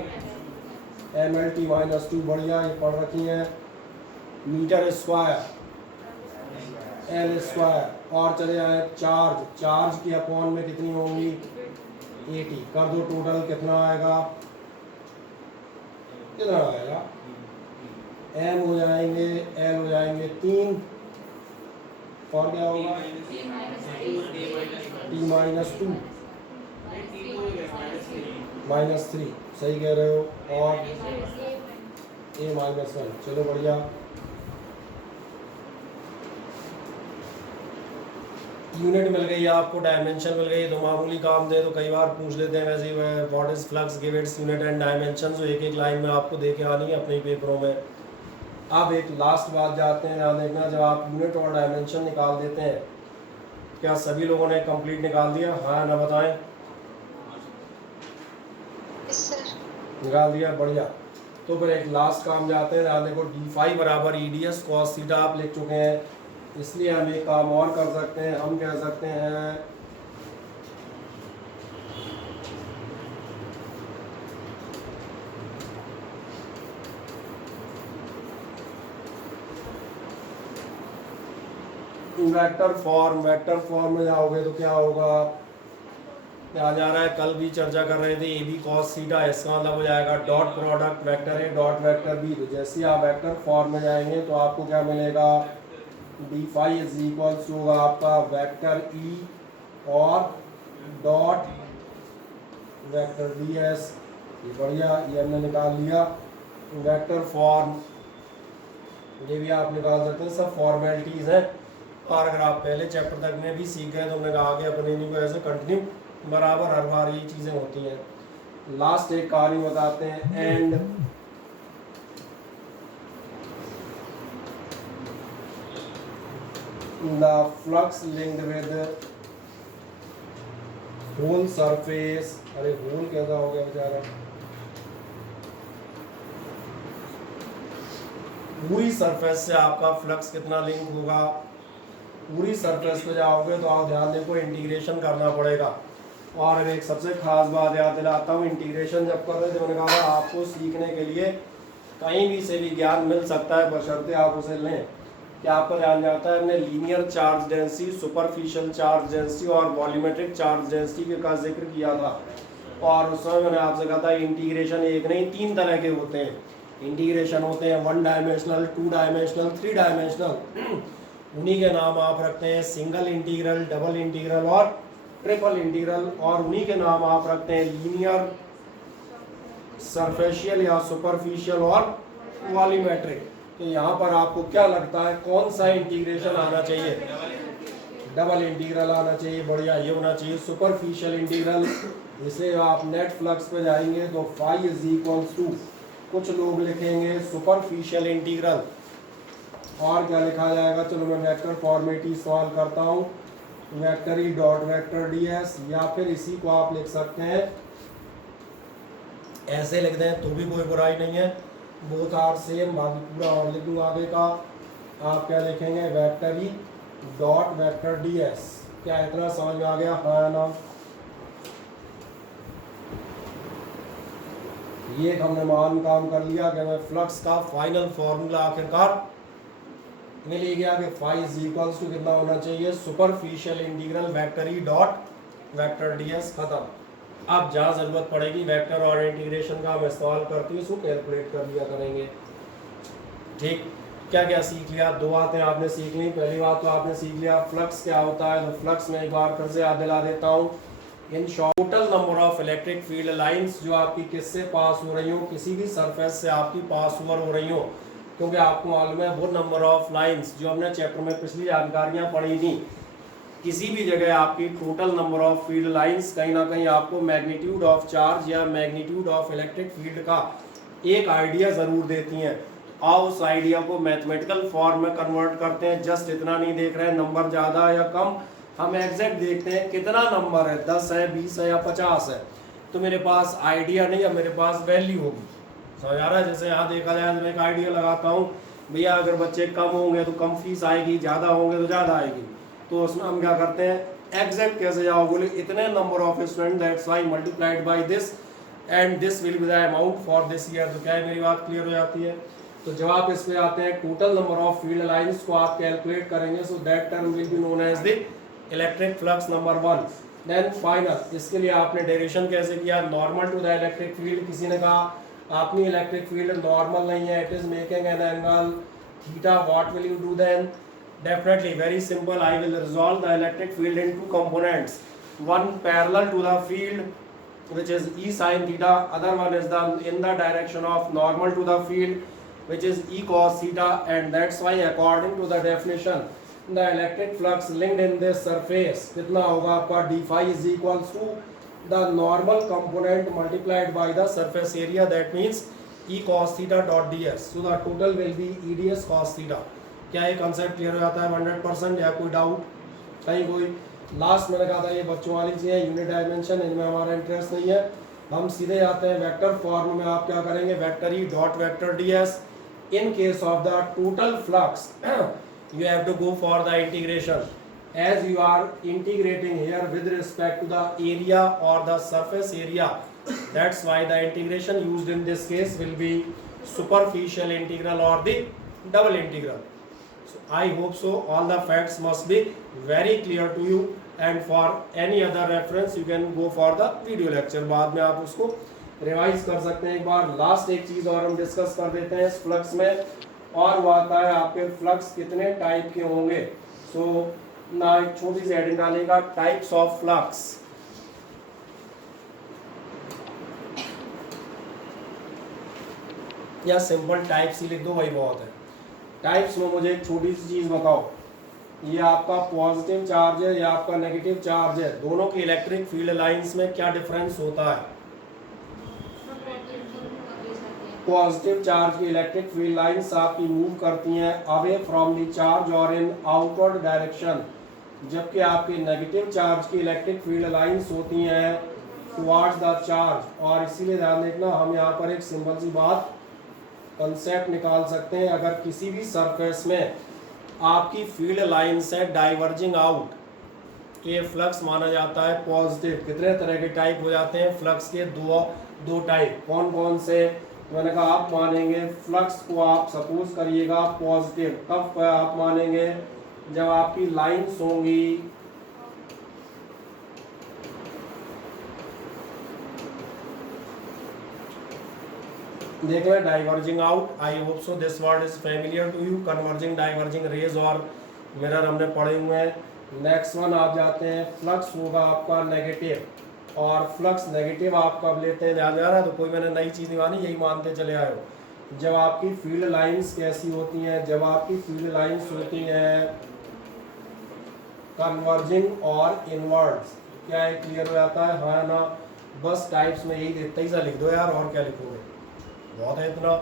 mlt -2। बढ़िया, ये पढ़ रखी है। मीटर स्क्वायर एल स्क्वायर, और चले आए चार्ज। चार्ज की अपॉन में कितनी होंगी? 80। कर दो टोटल, कितना आएगा? कितना आएगा? m हो जाएंगे, l हो जाएंगे 3, और क्या होगा? t -2 -3। सही कह रहे हो। और a -1। चलो बढ़िया। यूनिट मिल गई आपको, डायमेंशन मिल गई, तो मामूली काम दे तो कई बार पूछ लेते हैं वैसे ही, what is flux, give its unit and dimension. जो एक लाइन में आपको दे के आनी है अपने पेपरों में। अब एक लास्ट बात जाते हैं, ध्यान देखना, जब आप यूनिट और डायमेंशन निकाल देते हैं, क्या सभी लोगों ने कंप्लीट निकाल दिया? हाँ ना बताएं। निकाल दिया, बढ़िया। तो फिर एक लास्ट काम जाते हैं, ध्यान देखो, डी फाइव बराबर E D S cos theta आप लिख चुके हैं, इसलिए हम एक काम और कर सकते हैं। हम कह सकते हैं वेक्टर फॉर्म। वेक्टर फॉर्म में जाओगे तो क्या होगा? क्या जा रहा है, कल भी चर्चा कर रहे थे, ए बी कॉस थीटा, इसका मतलब हो जाएगा dot product vector A dot vector B. तो जैसे आप वेक्टर फॉर्म में जाएंगे तो आपको क्या मिलेगा? डी फाइव इज इक्वल्स होगा आपका वेक्टर ई और डॉट वेक्टर डी एस। ये बढ़िया, ये हमने निकाल लिया। वेक्टर फॉर्म ये भी आप निकाल सकते हैं, सब फॉर्मेलिटीज़ हैं। और अगर आप पहले चैप्टर तक में भी सीख गए तो हमने कहा आगे अपने इन्हीं को ऐसे कंटिन्यू बराबर हर बार ये चीज़ें होती हैं। लास्ट एक कहानी बताते हैं, and the flux linked with whole surface. अरे होल कैसा हो गया बेचारा? पूरी सरफेस से आपका फ्लक्स कितना लिंक होगा? पूरी सरफेस पे जाओगे तो आप ध्यान देखो, इंटीग्रेशन करना पड़ेगा। और एक सबसे खास बात याद दिलाता हूँ, इंटीग्रेशन जब कर रहे थे मैंने कहा आपको सीखने के लिए कहीं भी से भी ज्ञान मिल सकता है, बशर्ते आप उसे लें। क्या आपका ध्यान जाता है, हमने linear charge density, superficial charge density और वॉल्यूमेट्रिक चार्ज डेंसिटी का जिक्र किया था। और उस समय मैंने आपसे कहा था इंटीग्रेशन एक नहीं 3 तरह के होते हैं। इंटीग्रेशन होते हैं 1 डायमेंशनल, 2 डायमेंशनल, 3 डायमेंशनल। उन्हीं के नाम आप रखते हैं सिंगल इंटीग्रल, डबल इंटीग्रल और ट्रिपल इंटीग्रल। और उन्हीं के नाम आप रखते हैं लीनियर सरफेशियल या सुपरफिशियल और वॉल्यूमेट्रिक। तो यहाँ पर आपको क्या लगता है कौन सा इंटीग्रेशन आना चाहिए? डबल इंटीग्रल आना चाहिए, बढ़िया, ये होना चाहिए सुपरफिशियल इंटीग्रल। इसे आप नेट फ्लक्स पे जाएंगे तो फाई इज इक्वल्स टू, कुछ लोग लिखेंगे सुपरफिशियल इंटीग्रल, और क्या लिखा जाएगा, चलो मैं वेक्टर फॉर्मेट ही सॉल्व करता हूँ, vector E dot vector D S, या फिर इसी को आप लिख सकते हैं ऐसे लिख दें तो भी कोई बुराई नहीं है, बोथ आर सेम। बाकी पूरा और लिख दूँ आगे का, आप क्या लिखेंगे, vector E dot vector D S. क्या इतना समझ में आ गया? हाँ ना, ये हमने मान काम कर लिया कि हमें फ्लक्स का फाइनल फॉर्मूला आखिरकार मिल ही गया कि फाई इज इक्वल्स टू कितना होना चाहिए, superficial integral vector E dot vector D S. खत्म। अब जहाँ ज़रूरत पड़ेगी वेक्टर और इंटीग्रेशन का हम इस्तेमाल करते हुए इसको कैलकुलेट कर लिया करेंगे। ठीक, क्या क्या सीख लिया? दो बातें आपने सीख ली। पहली बात तो आपने सीख लिया फ्लक्स क्या होता है। तो फ्लक्स में एक बार फिर से याद दिला देता हूँ, in total number of electric field lines जो आपकी किससे पास हो रही हो, किसी भी सरफेस से आपकी पास ओवर हो रही हो, क्योंकि आपको मालूम है वो नंबर ऑफ लाइंस जो हमने चैप्टर में पिछली जानकारियाँ पढ़ी थी, किसी भी जगह आपकी total number of field lines कहीं ना कहीं आपको मैग्नीट्यूड ऑफ चार्ज या मैग्नीट्यूड ऑफ इलेक्ट्रिक फील्ड का एक आइडिया ज़रूर देती हैं। आओ उस आइडिया को मैथमेटिकल फॉर्म में कन्वर्ट करते हैं। जस्ट इतना नहीं देख रहे हैं नंबर ज़्यादा या कम, हम एग्जैक्ट देखते हैं कितना नंबर है, 10 है, 20 है या 50 है, तो मेरे पास आइडिया नहीं है, मेरे पास वैल्यू होगी। समझ आ रहा है? जैसे यहाँ देखा जाए तो मैं एक आइडिया लगाता हूँ, भैया अगर बच्चे कम होंगे तो कम फीस आएगी, ज़्यादा होंगे तो ज़्यादा आएगी। तो उसमें हम क्या करते हैं, एग्जैक्ट कैसे जाओ, बोले इतने number of student that's why multiplied by this and this will be the amount for this year. तो क्या है, मेरी बात क्लियर हो जाती है। तो जब आप इस पे आते हैं total number of field lines को आप कैलकुलेट करेंगे, so that term will be known as the electric flux number 1। Then final, इसके लिए आपने डेरिवेशन कैसे किया, normal to the electric field. किसी ने कहा अपनी इलेक्ट्रिक फील्ड नॉर्मल नहीं है, it is making an angle theta, what will you do then? Definitely, very simple. I will resolve the electric field in two components. One parallel to the field, which is E sin theta. Other one is in the direction of normal to the field, which is E cos theta. And that's why, according to the definition, the electric flux linked in this surface कितना होगा आपका, d phi is equals to the normal component multiplied by the surface area. That means E cos theta dot ds. So the total will be E ds cos theta. क्या ये concept clear हो जाता है 100% या कोई doubt कहीं? कोई last मैंने कहा था ये बच्चों वाली चीज़ें, यूनिट डायमेंशन, इनमें हमारा इंटरेस्ट नहीं है। हम सीधे आते हैं वेक्टर फॉर्म में। आप क्या करेंगे, vector E dot vector D S. In case of the total flux you have to go for the integration, as you are integrating here with respect to the area और the surface area, that's why the integration used in this case will be superficial integral और the double integral. So I hope so all the facts must be very clear to you, and for any other reference you can go for the video lecture. बाद में आप उसको revise कर सकते हैं एक बार. Last एक चीज़ और हम डिस्कस कर देते हैं इस फ्लक्स में, और वो आता है आपके फ्लक्स कितने टाइप के होंगे. सो ना एक छोटी सी हेडिंग डालेगा, टाइप्स ऑफ फ्लक्स. या सिंपल टाइप्स ही लिख दो, वही बहुत है. टाइप्स में मुझे एक छोटी सी चीज़ बताओ, ये आपका पॉजिटिव चार्ज है या आपका नेगेटिव चार्ज है, दोनों की इलेक्ट्रिक फील्ड लाइंस में क्या डिफरेंस होता है? पॉजिटिव चार्ज की इलेक्ट्रिक फील्ड लाइंस आपकी मूव करती हैं अवे फ्रॉम द चार्ज और इन आउटवर्ड डायरेक्शन, जबकि आपकी नेगेटिव चार्ज की इलेक्ट्रिक फील्ड लाइंस होती हैं टुवर्ड्स द चार्ज. और इसीलिए ध्यान देखना, हम यहाँ पर एक सिंपल सी बात कंसेप्ट निकाल सकते हैं. अगर किसी भी सरफेस में आपकी फील्ड लाइन से डाइवर्जिंग आउट, तो ये फ्लक्स माना जाता है पॉजिटिव. कितने तरह के टाइप हो जाते हैं फ्लक्स के? दो टाइप. कौन कौन से? मैंने कहा आप मानेंगे फ्लक्स को, आप सपोज करिएगा पॉजिटिव. कब आप मानेंगे? जब आपकी लाइंस होंगी देख लें diverging out. I hope so this word is familiar to you. Converging, diverging rays और मिरर हमने पढ़े हुए हैं. नेक्स्ट वन आप जाते हैं, फ्लक्स होगा आपका नेगेटिव, और फ्लक्स नेगेटिव आप कब लेते हैं, ध्यान में आ रहा है? तो कोई मैंने नई चीज़ नहीं मानी, यही मानते चले आए हो। जब आपकी फील्ड लाइंस कैसी होती हैं, जब आपकी फील्ड लाइंस होती हैं कन्वर्जिंग और इनवर्ड्स, क्या है, क्लियर हो जाता है, हाँ ना? बस टाइप्स में यही देता ही सा लिख दो यार, और क्या लिखोगे, बहुत है इतना।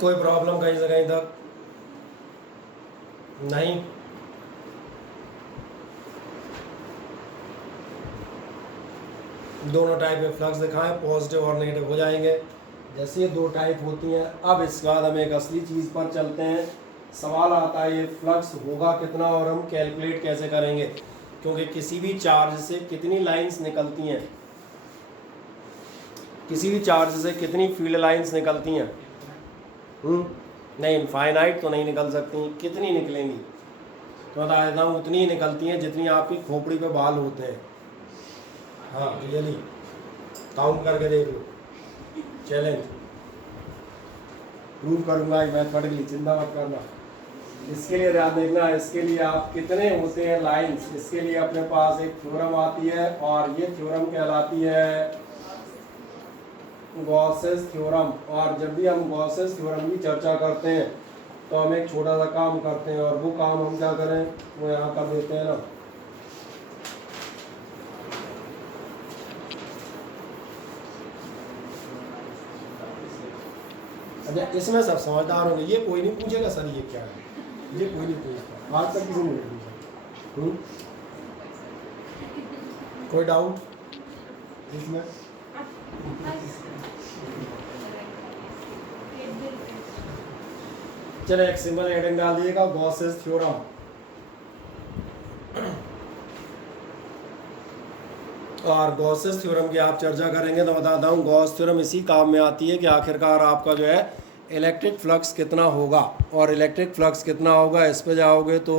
कोई प्रॉब्लम कहीं से कहीं तक नहीं? दोनों टाइप में फ्लक्स दिखाएं, पॉजिटिव और नेगेटिव हो जाएंगे। जैसे ये दो टाइप होती हैं, अब इसके बाद हम एक असली चीज़ पर चलते हैं। सवाल आता है ये फ्लक्स होगा कितना और हम कैलकुलेट कैसे करेंगे, क्योंकि किसी भी चार्ज से कितनी लाइंस निकलती हैं, किसी भी चार्ज से कितनी फील्ड लाइंस निकलती हैं? नहीं, इनफाइनाइट तो नहीं निकल सकती। कितनी निकलेंगी? तो बता देता हूँ, उतनी ही निकलती हैं जितनी आपकी खोपड़ी पे बाल होते हैं। हाँ, रियली काउंट करके देख लो, चैलेंज प्रूव करूँगा मैथमेटिकली, चिंता मत करना। इसके लिए ध्यान देखना, इसके लिए आप कितने होते हैं लाइंस, इसके लिए अपने पास एक थ्योरम आती है और ये थ्योरम कहलाती है गॉसेस थ्योरम। और जब भी हम गॉसेस थ्योरम की चर्चा करते हैं तो हम एक छोटा सा काम करते हैं, और वो काम हम क्या करें, वो यहाँ कर देते हैं ना। अच्छा, इसमें सब समझदार होंगे, ये कोई नहीं पूछेगा सर ये क्या है, ये कोई नहीं पूछता, आज तक किसी ने नहीं पूछा। कोई डाउट इसमें? चलो एक सिंपल हेडिंग डाल दीजिएगा, गॉसेस थ्योरम। और गॉसेस थ्योरम की आप चर्चा करेंगे तो बताता हूँ, गॉस थ्योरम इसी काम में आती है कि आखिरकार आपका जो है इलेक्ट्रिक फ्लक्स कितना होगा, और इलेक्ट्रिक फ्लक्स कितना होगा इस पे जाओगे तो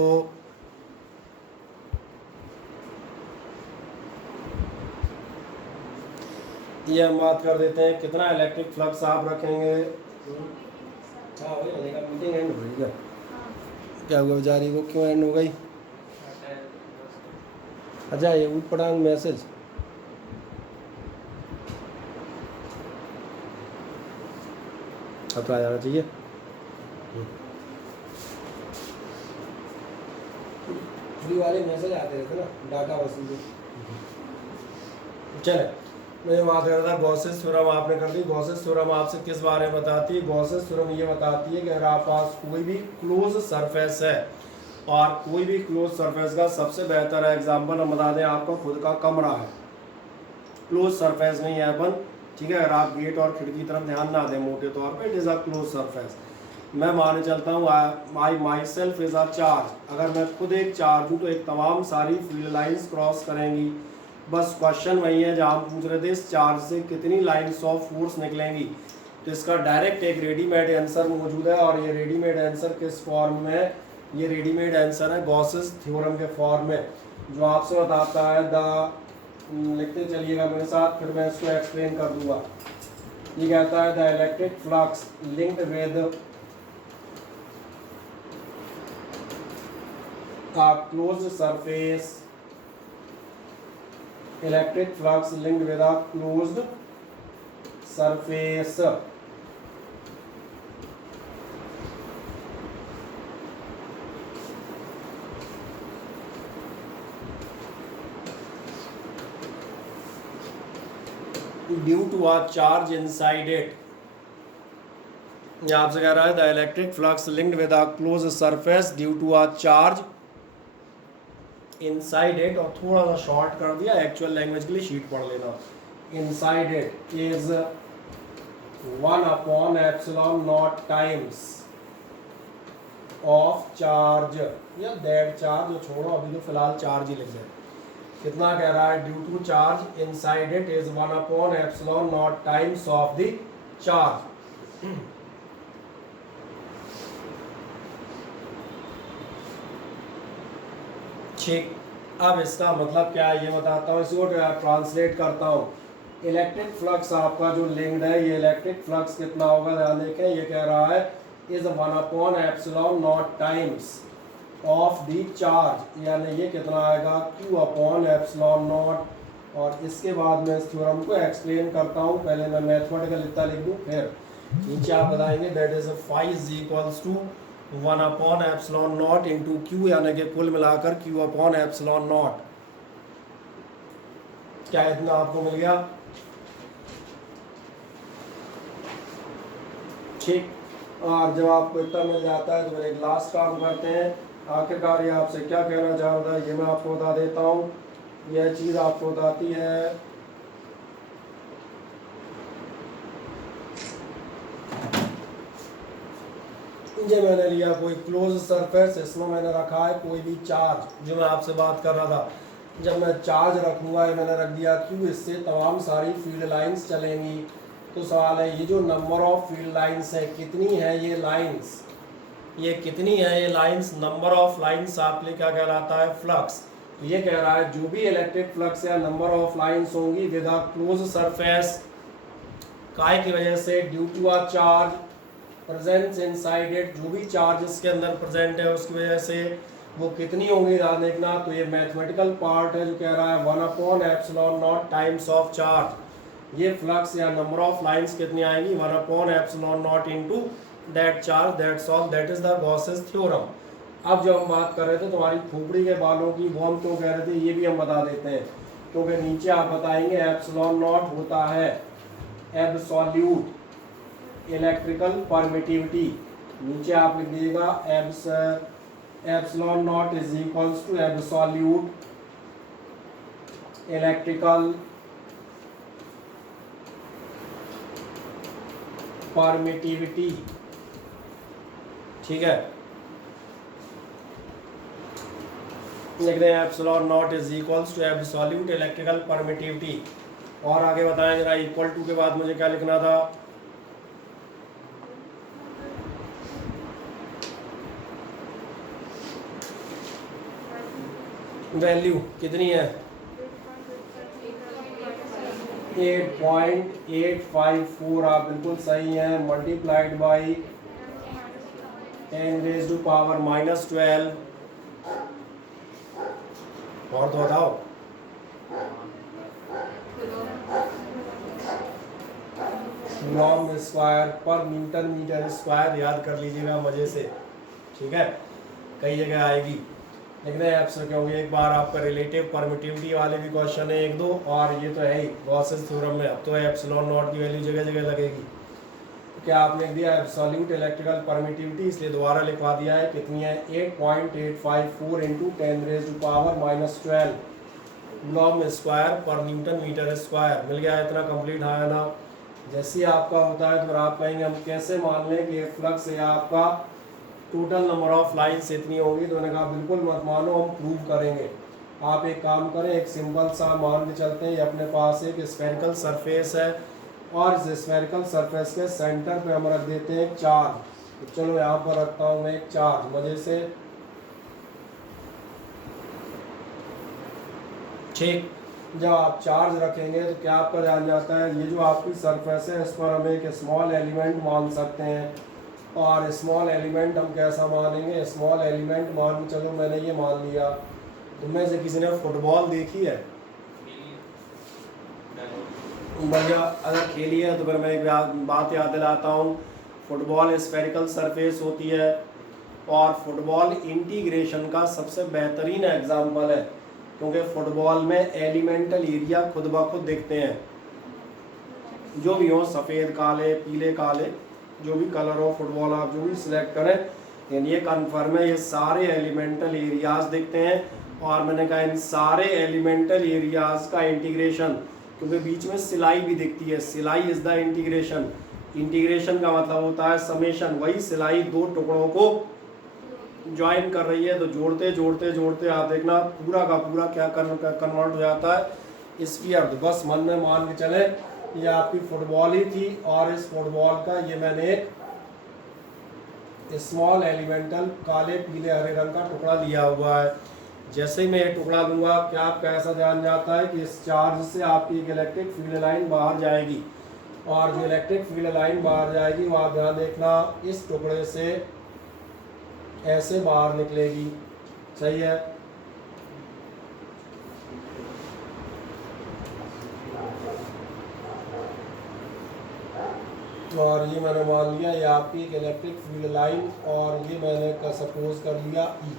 ये हम बात कर देते हैं कितना इलेक्ट्रिक फ्लक्स आप रखेंगे। हाँ भाई, होने का मीटिंग एंड हो रही है, क्या हुआ बेचारी को, क्यों एंड हो गई? अच्छा, ये ऊट पटांग मैसेज, अब तो आ जाना चाहिए। फ्री वाले मैसेज आते रहते ना, डाटा वसूल। चले, मैं बात कर रहा था गॉसेस थ्योरम आपने कर दी। गॉसेस थ्योरम आपसे किस बारे में बताती है? गॉसेस थ्योरम ये बताती है कि अगर आपके पास कोई भी क्लोज सरफेस है, और कोई भी क्लोज सरफेस का सबसे बेहतर एग्जांपल हम बता दें, आपका खुद का कमरा है, क्लोज सरफेस नहीं है अपन, ठीक है? अगर आप गेट और खिड़की की तरफ ध्यान ना दें मोटे तौर पे, it is a close surface. मैं माने चलता हूँ my self is a charge, अगर मैं खुद एक चार्ज हूँ तो एक तमाम सारी फील्ड लाइंस क्रॉस करेंगी। बस क्वेश्चन वही है जहाँ हम पूछ रहे थे, इस चार्ज से कितनी लाइंस ऑफ फोर्स निकलेंगी। तो इसका डायरेक्ट एक रेडीमेड आंसर मौजूद है, और ये रेडीमेड आंसर किस फॉर्म में है? ये रेडीमेड आंसर है गॉसेस थ्योरम के फॉर्म में, जो आपसे बताता है लिखते चलिएगा मेरे साथ, फिर मैं इसको एक्सप्लेन कर दूंगा। ये कहता है the electric flux linked with a closed surface, electric flux linked with a closed surface due to a charge inside it। यहाँ आपसे कह रहा है the electric flux linked with a close surface due to a charge inside it, और थोड़ा सा short कर दिया एक्चुअल लैंग्वेज के लिए, शीट पढ़ लेना। Inside it is 1/ε0 times of charge या दैट चार्ज, जो छोड़ो अभी तो फिलहाल चार्ज ही लिख दें। कितना कह रहा है, due to charge inside it is 1/ε0 times of the charge. ठीक, अब इसका मतलब क्या है ये बताता हूँ, इसको ट्रांसलेट करता हूँ। इलेक्ट्रिक फ्लक्स आपका जो लिंक्ड है, ये इलेक्ट्रिक फ्लक्स कितना होगा ध्यान देखें, ये कह रहा है is 1/ε0 times of the charge, यानी ये कितना आएगा Q/ε0। और इसके बाद मैं इस थ्योरम को एक्सप्लेन करता हूँ, पहले मैं मैथमेटिकल इतना लिख दूँ, फिर नीचे आप बताएंगे that is phi is equals to 1/ε0 into Q, यानी कि कुल मिलाकर Q/ε0। क्या इतना आपको मिल गया? ठीक, और जब आपको इतना मिल जाता है तो फिर एक लास्ट काम करते हैं। आखिरकार ये आपसे क्या कहना चाह रहा था ये मैं आपको बता देता हूँ। यह चीज़ आपको बताती है जो मैंने लिया कोई क्लोज सरफेस, इसमें मैंने रखा है कोई भी चार्ज, जो मैं आपसे बात कर रहा था, जब मैं चार्ज रखूँगा, ये मैंने रख दिया क्यों, इससे तमाम सारी फील्ड लाइंस चलेंगी। तो सवाल है ये जो नंबर ऑफ फील्ड लाइंस है कितनी है, ये लाइंस, ये कितनी है ये लाइंस, नंबर ऑफ लाइंस आपके क्या कहलाता है, फ्लक्स। तो ये कह रहा है जो भी इलेक्ट्रिक फ्लक्स या नंबर ऑफ लाइंस होंगी विद अ क्लोज सरफेस, काय की वजह से, due to a charge presence inside it, जो भी चार्ज इसके अंदर प्रेजेंट है उसकी वजह से वो कितनी होंगी ध्यान देखना। तो ये मैथमेटिकल पार्ट है जो कह रहा है 1/ε0 टाइम्स ऑफ चार्ज, ये फ्लक्स या नंबर ऑफ लाइंस कितनी आएंगी 1/ε0 into that charge, that's all, that is the Gauss's theorem. अब जब हम बात कर रहे थे तुम्हारी खोपड़ी के बालों की, वो हम क्यों कह रहे थे ये भी हम बता देते हैं, क्योंकि नीचे आप बताएंगे ε0 होता है एब्सोल्यूट इलेक्ट्रिकल परमिटिविटी, नीचे आप लिख दीजिएगा ε0 is equals to absolute electrical permittivity. ठीक है, लिख रहे हैं ε0 is equals to absolute electrical permittivity. और आगे बताएं जरा, इक्वल टू के बाद मुझे क्या लिखना था, वैल्यू कितनी है 8.854, आप बिल्कुल सही हैं, मल्टीप्लाइड बाई 10⁻⁻12। और तो बताओ, कूलॉम स्क्वायर पर न्यूटन मीटर स्क्वायर, याद कर लीजिएगा मजे से। ठीक है, कई जगह आएगी, लिख रहे हैं आपसे क्योंकि एक बार आपका रिलेटिव परमिटिविटी वाले भी क्वेश्चन है एक दो, और ये तो है ही गॉसेस थ्योरम में, अब तो ε0 की वैल्यू जगह जगह लगेगी। क्या आपने लिख दिया एब्सोल्यूट इलेक्ट्रिकल परमिटिविटी, इसलिए दोबारा लिखवा दिया है, कितनी है 8.854 इंटू 10⁻⁻12 कूलॉम स्क्वायर पर न्यूटन मीटर स्क्वायर। मिल गया इतना कंप्लीट है ना। जैसे ही आपका होता है तो आप कहेंगे हम कैसे मान लें कि फ्लक्स या आपका टोटल नंबर ऑफ लाइन्स इतनी होगी, तो मैंने कहा बिल्कुल मत मानो, हम प्रूव करेंगे। आप एक काम करें, एक सिंपल सा मान के चलते हैं, अपने पास एक स्फेरिकल सरफेस है और इस स्फेरिकल सरफेस के सेंटर पे हम रख देते हैं एक चार्ज। तो चलो यहाँ पर रखता हूँ मैं एक चार्ज मजे से। ठीक, जब आप चार्ज रखेंगे तो क्या आपका ध्यान जाता है, ये जो आपकी सरफेस है इस पर हम एक स्मॉल एलिमेंट मान सकते हैं। और स्मॉल एलिमेंट हम कैसा मानेंगे, स्मॉल एलिमेंट मान के चलो मैंने ये मान लिया। तुम में से किसी ने फुटबॉल देखी है? भैया अगर खेली है तो फिर मैं एक बात याद दिलाता हूँ, फुटबॉल स्फेरिकल सरफेस होती है और फुटबॉल इंटीग्रेशन का सबसे बेहतरीन एग्जाम्पल है, क्योंकि फुटबॉल में एलिमेंटल एरिया खुद ब खुद दिखते हैं, जो भी हो, सफ़ेद काले पीले काले, जो भी कलर हो फुटबॉल आप जो भी सिलेक्ट करें, लेकिन ये कन्फर्म है ये सारे एलिमेंटल एरियाज दिखते हैं। और मैंने कहा इन सारे एलिमेंटल एरियाज का इंटीग्रेशन, क्योंकि बीच में सिलाई भी दिखती है, सिलाई इज द इंटीग्रेशन। इंटीग्रेशन का मतलब होता है समेशन, वही सिलाई दो टुकड़ों को ज्वाइन कर रही है, तो जोड़ते जोड़ते जोड़ते आप देखना पूरा का पूरा क्या कन्वर्ट हो जाता है स्फीयर। तो बस मन में मान के चले ये आपकी फुटबॉल ही थी, और इस फुटबॉल का ये मैंने एक स्मॉल एलिमेंटल काले पीले हरे रंग का टुकड़ा लिया हुआ है। जैसे ही मैं ये टुकड़ा लूँगा, क्या आपका ऐसा ध्यान जाता है कि इस चार्ज से आपकी एक इलेक्ट्रिक फील्ड लाइन बाहर जाएगी, और जो इलेक्ट्रिक फील्ड लाइन बाहर जाएगी वो आप ध्यान देखना इस टुकड़े से ऐसे बाहर निकलेगी। सही है। और ये मैंने मान लिया ये आपकी एक इलेक्ट्रिक फील्ड लाइन, और ये मैंने सपोज कर लिया ई।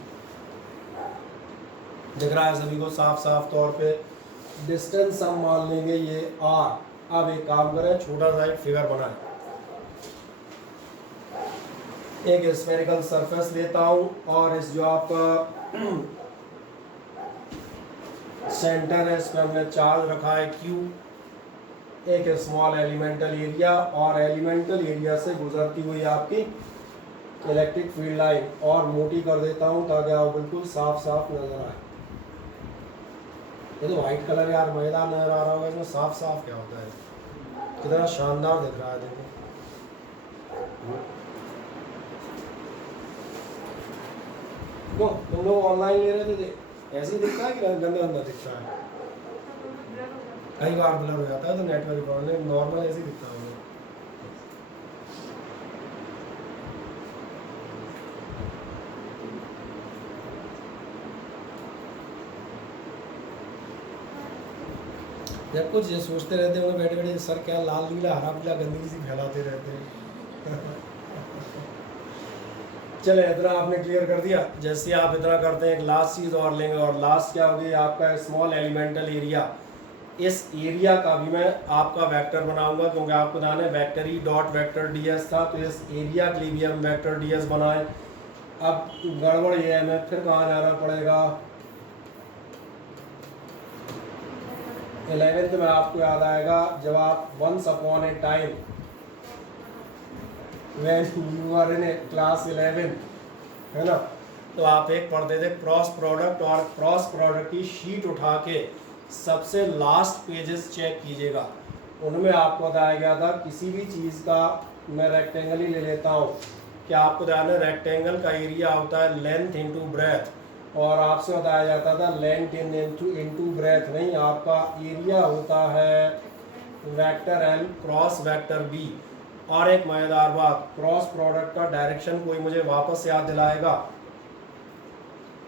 दिख रहा है सभी को साफ साफ तौर पे। डिस्टेंस हम मान लेंगे ये आर। अब एक काम करें, छोटा सा एक फिगर बनाएं। एक स्फेरिकल सरफेस लेता हूं, और इस जो आपका सेंटर है इस पर हमने चार्ज रखा है क्यू, एक स्मॉल एलिमेंटल एरिया, और एलिमेंटल एरिया से गुजरती हुई आपकी इलेक्ट्रिक फील्ड लाइन और मोटी कर देता हूं ताकि आप बिल्कुल साफ साफ नजर आए। ये तो व्हाइट कलर यार मजेदार नजर आ रहा होगा, इसमें साफ साफ क्या होता है, कितना शानदार दिख रहा है। देखो तो तुम लोग ऑनलाइन ले रहे थे, ऐसे ही दिखता है कि गंदा गंदा दिखता है? कई बार ब्लर हो जाता है तो नेटवर्क प्रॉब्लम, नॉर्मल ऐसे ही दिखता है। जब कुछ ये सोचते रहते होंगे बैठे बैठे, सर क्या लाल नीला हरा पीला गंदगी सी फैलाते रहते हैं। चले इतना आपने क्लियर कर दिया। जैसे आप इतना करते हैं, एक लास्ट चीज़ और लेंगे, और लास्ट क्या होगी आपका स्मॉल एलिमेंटल एरिया। इस एरिया का भी मैं आपका वेक्टर बनाऊंगा, क्योंकि आपको ध्यान है vector E dot vector DS था, तो इस एरिया के लिए भी हम वेक्टर डीएस बनाए। अब गड़बड़ ये है, हमें फिर कहाँ जाना पड़ेगा। 11th में आपको याद आएगा जब आप once upon a time when you are in class 11, है ना, तो आप एक पढ़ते थे क्रॉस प्रोडक्ट, और क्रॉस प्रोडक्ट की शीट उठा के सबसे लास्ट पेजेस चेक कीजिएगा। उनमें आपको बताया गया था किसी भी चीज़ का, मैं रेक्टेंगल ही ले लेता हूँ, कि आपको ध्यान है रेक्टेंगल का एरिया होता है लेंथ इंटू ब्रेथ, और आपसे बताया जाता था लेंथ इंटू ब्रेथ नहीं, आपका एरिया होता है vector L cross vector B. और एक मज़ेदार बात, क्रॉस प्रोडक्ट का डायरेक्शन कोई मुझे वापस याद दिलाएगा?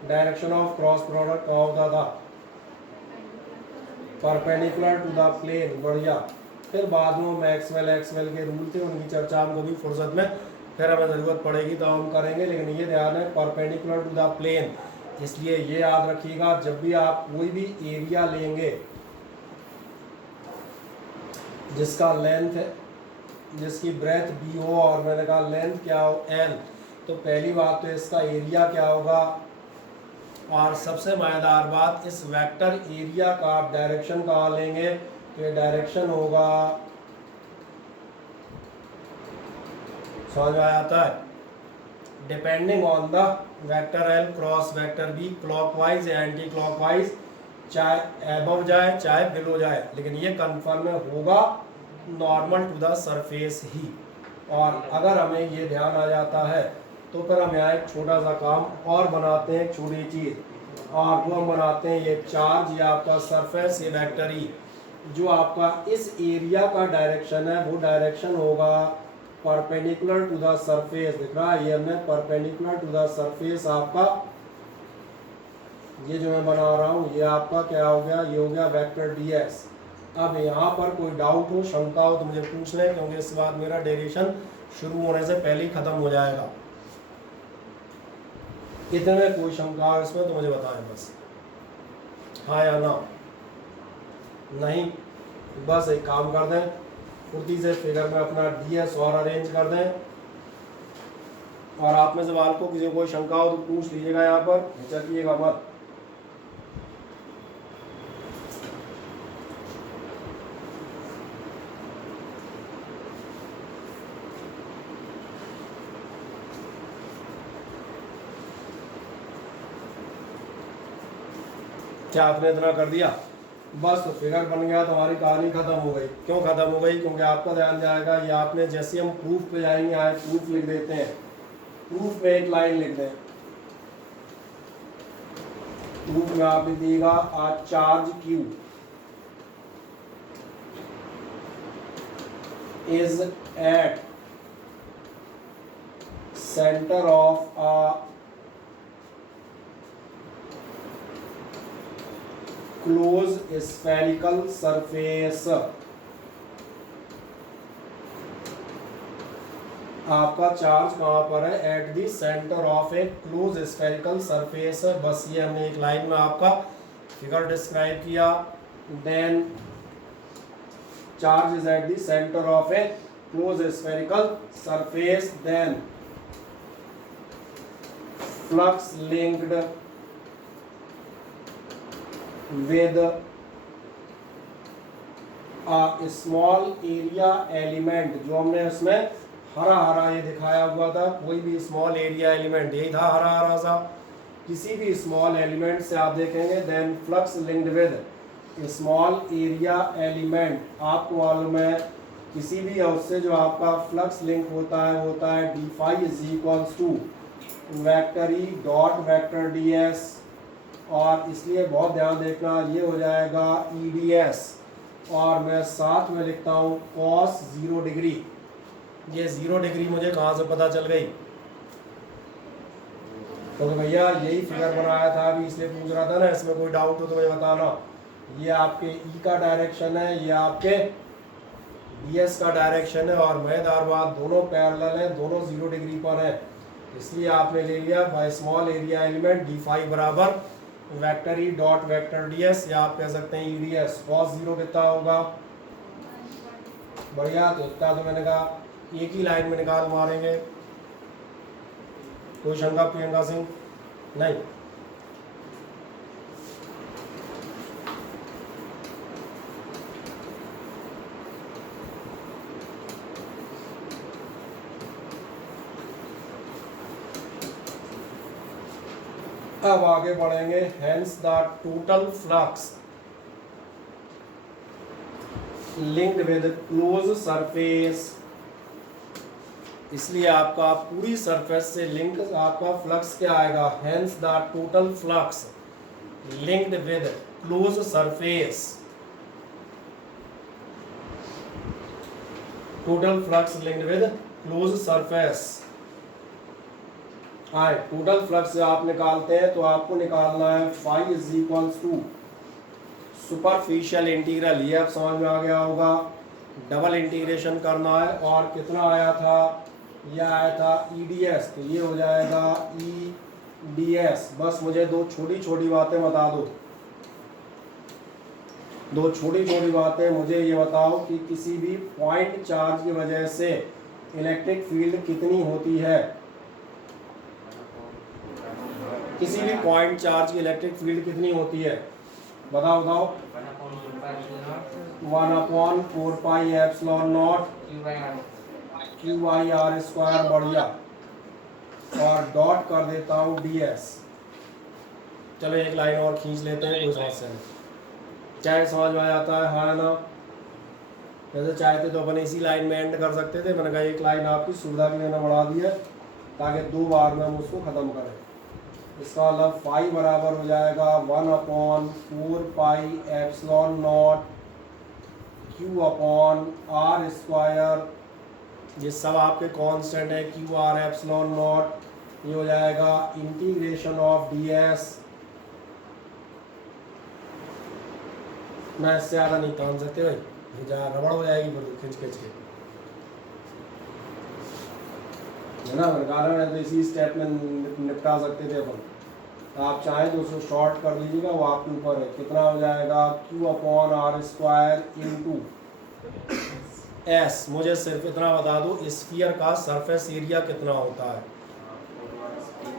डायरेक्शन ऑफ क्रॉस प्रोडक्ट कहाँ होता था? Perpendicular to the plane. बढ़िया। फिर बाद में मैक्सवेल एक्सवेल के रूल थे, उनकी चर्चा हम कभी फुर्सत में फिर हमें ज़रूरत पड़ेगी तो हम करेंगे, लेकिन ये ध्यान है परपेंडिकुलर टू द प्लेन। इसलिए ये याद रखिएगा, जब भी आप कोई भी एरिया लेंगे जिसका लेंथ है, जिसकी ब्रेथ बी हो, और मैंने कहा लेंथ क्या हो एल, तो पहली बात तो इसका एरिया क्या होगा, और सबसे मज़ेदार बात, इस वेक्टर एरिया का आप डायरेक्शन कहाँ लेंगे, तो ये डायरेक्शन होगा, समझ में आ जाता है, depending on the vector L cross vector B, clockwise या एंटी क्लॉकवाइज, चाहे अबव जाए चाहे बिलो जाए, लेकिन ये कन्फर्म होगा नॉर्मल टू द सरफेस ही। और अगर हमें ये ध्यान आ जाता है तो फिर हम यहाँ एक छोटा सा काम और बनाते हैं, एक छोटी चीज़, और वो हम बनाते हैं ये चार्ज, ये आपका सरफेस, ये वेक्टर ई, जो आपका इस एरिया का डायरेक्शन है वो डायरेक्शन होगा परपेंडिकुलर टू द सरफेस। दिख रहा है ये हमने परपेंडिकुलर टू द सरफेस, आपका ये जो मैं बना रहा हूँ ये आपका क्या हो गया, ये हो गया वेक्टर डीएस। अब यहाँ पर कोई डाउट हो, शंका हो तो मुझे पूछ लें, क्योंकि इस बार मेरा डेरिवेशन शुरू होने से पहले ही ख़त्म हो जाएगा। इतने में कोई शंका हो इसमें तो मुझे बताएं बस, हाँ या ना। नहीं, बस एक काम कर दें, फुर्ती से फिगर में अपना डीएस और अरेंज कर दें, और आप में से वाल को किसी को कोई शंका हो तो पूछ लीजिएगा, यहाँ पर हिचकिएगा मत। क्या आपने इतना कर दिया, बस तो फिगर बन गया तो हमारी कहानी खत्म हो गई। क्यों खत्म हो गई? क्योंकि आपका ध्यान जाएगा ये आपने जैसे हम प्रूफ पे जाएंगे, आए प्रूफ लिख देते हैं, प्रूफ में एक लाइन लिख दें, प्रूफ में आप लिख दीजिएगा a charge Q is at center of a closed spherical surface। आपका चार्ज कहाँ पर है? At the centre of a closed spherical surface. बस ये हमने एक लाइन में आपका फिगर डिस्क्राइब किया। Then charge is at the center of a closed spherical surface, then flux linked with a small area element, जो हमने उसमें हरा हरा ये दिखाया हुआ था, कोई भी स्मॉल एरिया एलिमेंट, यही था हरा हरा सा, किसी भी स्मॉल एलिमेंट से आप देखेंगे, then flux linked with small area element. आपको मालूम है किसी भी उससे जो आपका फ्लक्स लिंक होता है D phi is equals to vector E dot vector D S, और इसलिए बहुत ध्यान देखना ये हो जाएगा ई डी एस, और मैं साथ में लिखता हूँ कॉस 0 डिग्री। ये 0 डिग्री मुझे कहाँ से पता चल गई? तो भैया यही फिगर बनाया था अभी, इसलिए पूछ रहा था ना, इसमें कोई डाउट हो तो मुझे बताना। ये आपके ई का डायरेक्शन है, ये आपके डी एस का डायरेक्शन है, और मजेदार बात दोनों पैरेलल हैं, दोनों 0 डिग्री पर है, इसलिए आपने ले लिया by small area element D phi बराबर vector E dot vector D S, या आप कह सकते हैं ई डी एस। कॉस 0 कितना होगा? बढ़िया, तो इतना तो मैंने कहा एक ही लाइन में निकाल मारेंगे। कोई शंका प्रियंका सिंह? नहीं। अब आगे बढ़ेंगे। Hence the total flux linked with close surface, इसलिए आपका पूरी सरफेस से लिंक आपका फ्लक्स क्या आएगा? Hence the total flux linked with close surface, total flux linked with close surface. हाँ, टोटल फ्लक्स से आप निकालते हैं तो आपको निकालना है phi is equals to superficial integral, ये अब समझ में आ गया होगा, डबल इंटीग्रेशन करना है, और कितना आया था? ये आया था ई डी एस, तो ये हो जाएगा ई डी एस। बस मुझे दो छोटी छोटी बातें बता दो, दो छोटी छोटी बातें मुझे ये बताओ कि किसी भी पॉइंट चार्ज की वजह से इलेक्ट्रिक फील्ड कितनी होती है? किसी भी पॉइंट चार्ज की इलेक्ट्रिक फील्ड कितनी होती है? बताओ बताओ। 1/4 pi epsilon naught Q by R square. बढ़िया, और डॉट कर देता हूँ डी एस। चलो एक लाइन और खींच लेते हैं, कोई समस्या नहीं। चाहे समझ में आ जाता है, हाँ ना? जैसे चाहते तो अपन इसी लाइन में एंड कर सकते थे, मैंने कहा एक लाइन आपकी सुविधा के लिए ना बढ़ा दी है ताकि 2 बार में हम उसको ख़त्म करें। इसका मतलब फाई बराबर हो जाएगा 1/4 pi epsilon naught Q upon R square. ये सब आपके कांस्टेंट है, क्यू आर एप्सिलॉन नॉट। ये हो जाएगा इंटीग्रेशन ऑफ डी एस। मैं इससे ज़्यादा नहीं तान सकते भाई, ये जहाँ रबड़ हो जाएगी फिर खिंच खिंच के, है ना? कारण है तो इसी स्टेप में निपटा सकते थे अपन। आप चाहें तो उसको शॉर्ट कर लीजिएगा, वो आपके ऊपर है। कितना हो जाएगा? Q upon R square into S. मुझे सिर्फ इतना बता दो, स्फीयर का सरफेस एरिया कितना होता है?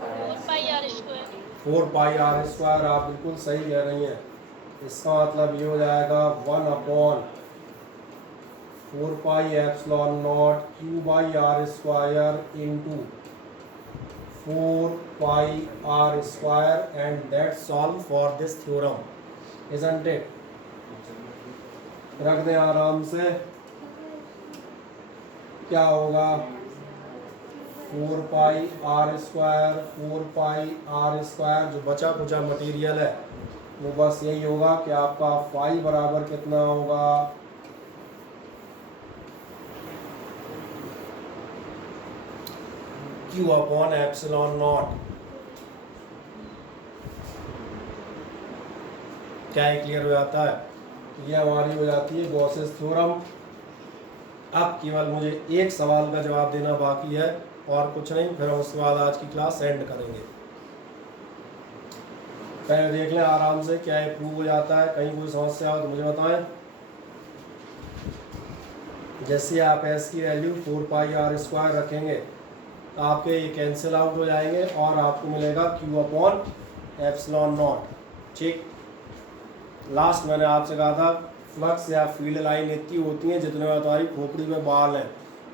4 पाई आर स्क्वायर। आप बिल्कुल सही कह रही हैं। इसका मतलब ये हो जाएगा 1/4 pi epsilon naught Q by R square into 4 pi R square, and that solve for this theorem. Isn't it? रख दें आराम से, क्या होगा 4 pi R square, 4 pi R square. जो बचा कुचा मटेरियल है वो बस यही होगा कि आपका फाई बराबर कितना होगा, Q अपॉन एप्सिलॉन नॉट। क्या ये क्लियर हो जाता है? ये हमारी हो जाती है गॉसेस थ्योरम। अब केवल मुझे एक सवाल का जवाब देना बाकी है और कुछ नहीं, फिर हम उसके बाद आज की क्लास एंड करेंगे। पहले देख लें आराम से क्या ये प्रूव हो जाता है, कहीं कोई समस्या हो तो मुझे बताएं। जैसे आप एस की वैल्यू 4 पाई आर स्क्वायर रखेंगे तो आपके ये कैंसिल आउट हो जाएंगे और आपको मिलेगा Q अपॉन एप्सिलॉन नॉट। ठीक, लास्ट मैंने आपसे कहा था फ्लक्स या फील्ड लाइन इतनी होती हैं जितने में तुम्हारी खोपड़ी में बाल हैं।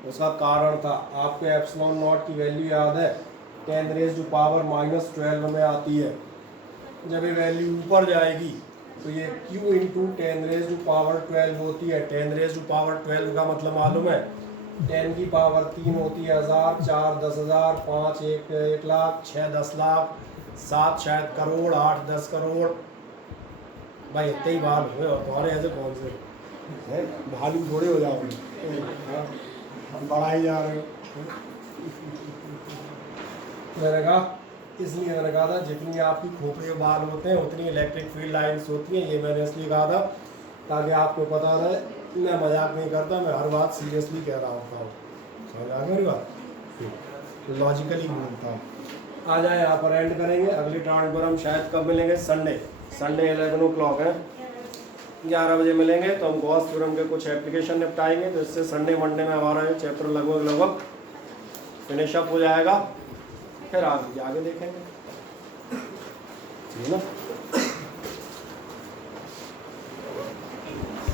उसका कारण था, आपको एप्सिलॉन नॉट की वैल्यू याद है, 10⁻⁻12 में आती है। जब ये वैल्यू ऊपर जाएगी तो ये Q इंटू 10⁻12 होती है। 10⁻12 का मतलब मालूम है, 10 की पावर 3 होती है 1000, 4 10,000, 5 1 लाख, 6 10 लाख, 7 शायद करोड़, 8 10 करोड़। भाई इतने ही बाल हुए और तुम्हारे ऐसे कौन से हैं, भालू थोड़े हो जाओगे, हम बढ़ाई जा रहे हो। मैंने कहा, इसलिए मैंने कहा था जितनी आपकी खोपड़ी में बाल होते हैं उतनी इलेक्ट्रिक फील्ड लाइंस होती हैं। ये मैंने इसलिए कहा था ताकि आपको पता रहे, मैं मजाक नहीं करता, मैं हर बात सीरियसली कह रहा होता हूँ। समझ आ गई मेरी बात? लॉजिकली बोलता हूँ। आ जाए यहाँ पर एंड करेंगे। अगली टाइम पर हम शायद कब मिलेंगे? संडे 11 o'clock है, 11 बजे मिलेंगे। तो हम गॉस थ्योरम के कुछ एप्लीकेशन निपटाएंगे, तो इससे संडे मंडे में हमारा ये चैप्टर लगभग फिनिश अप हो जाएगा। फिर आगे देखेंगे, ठीक है ना।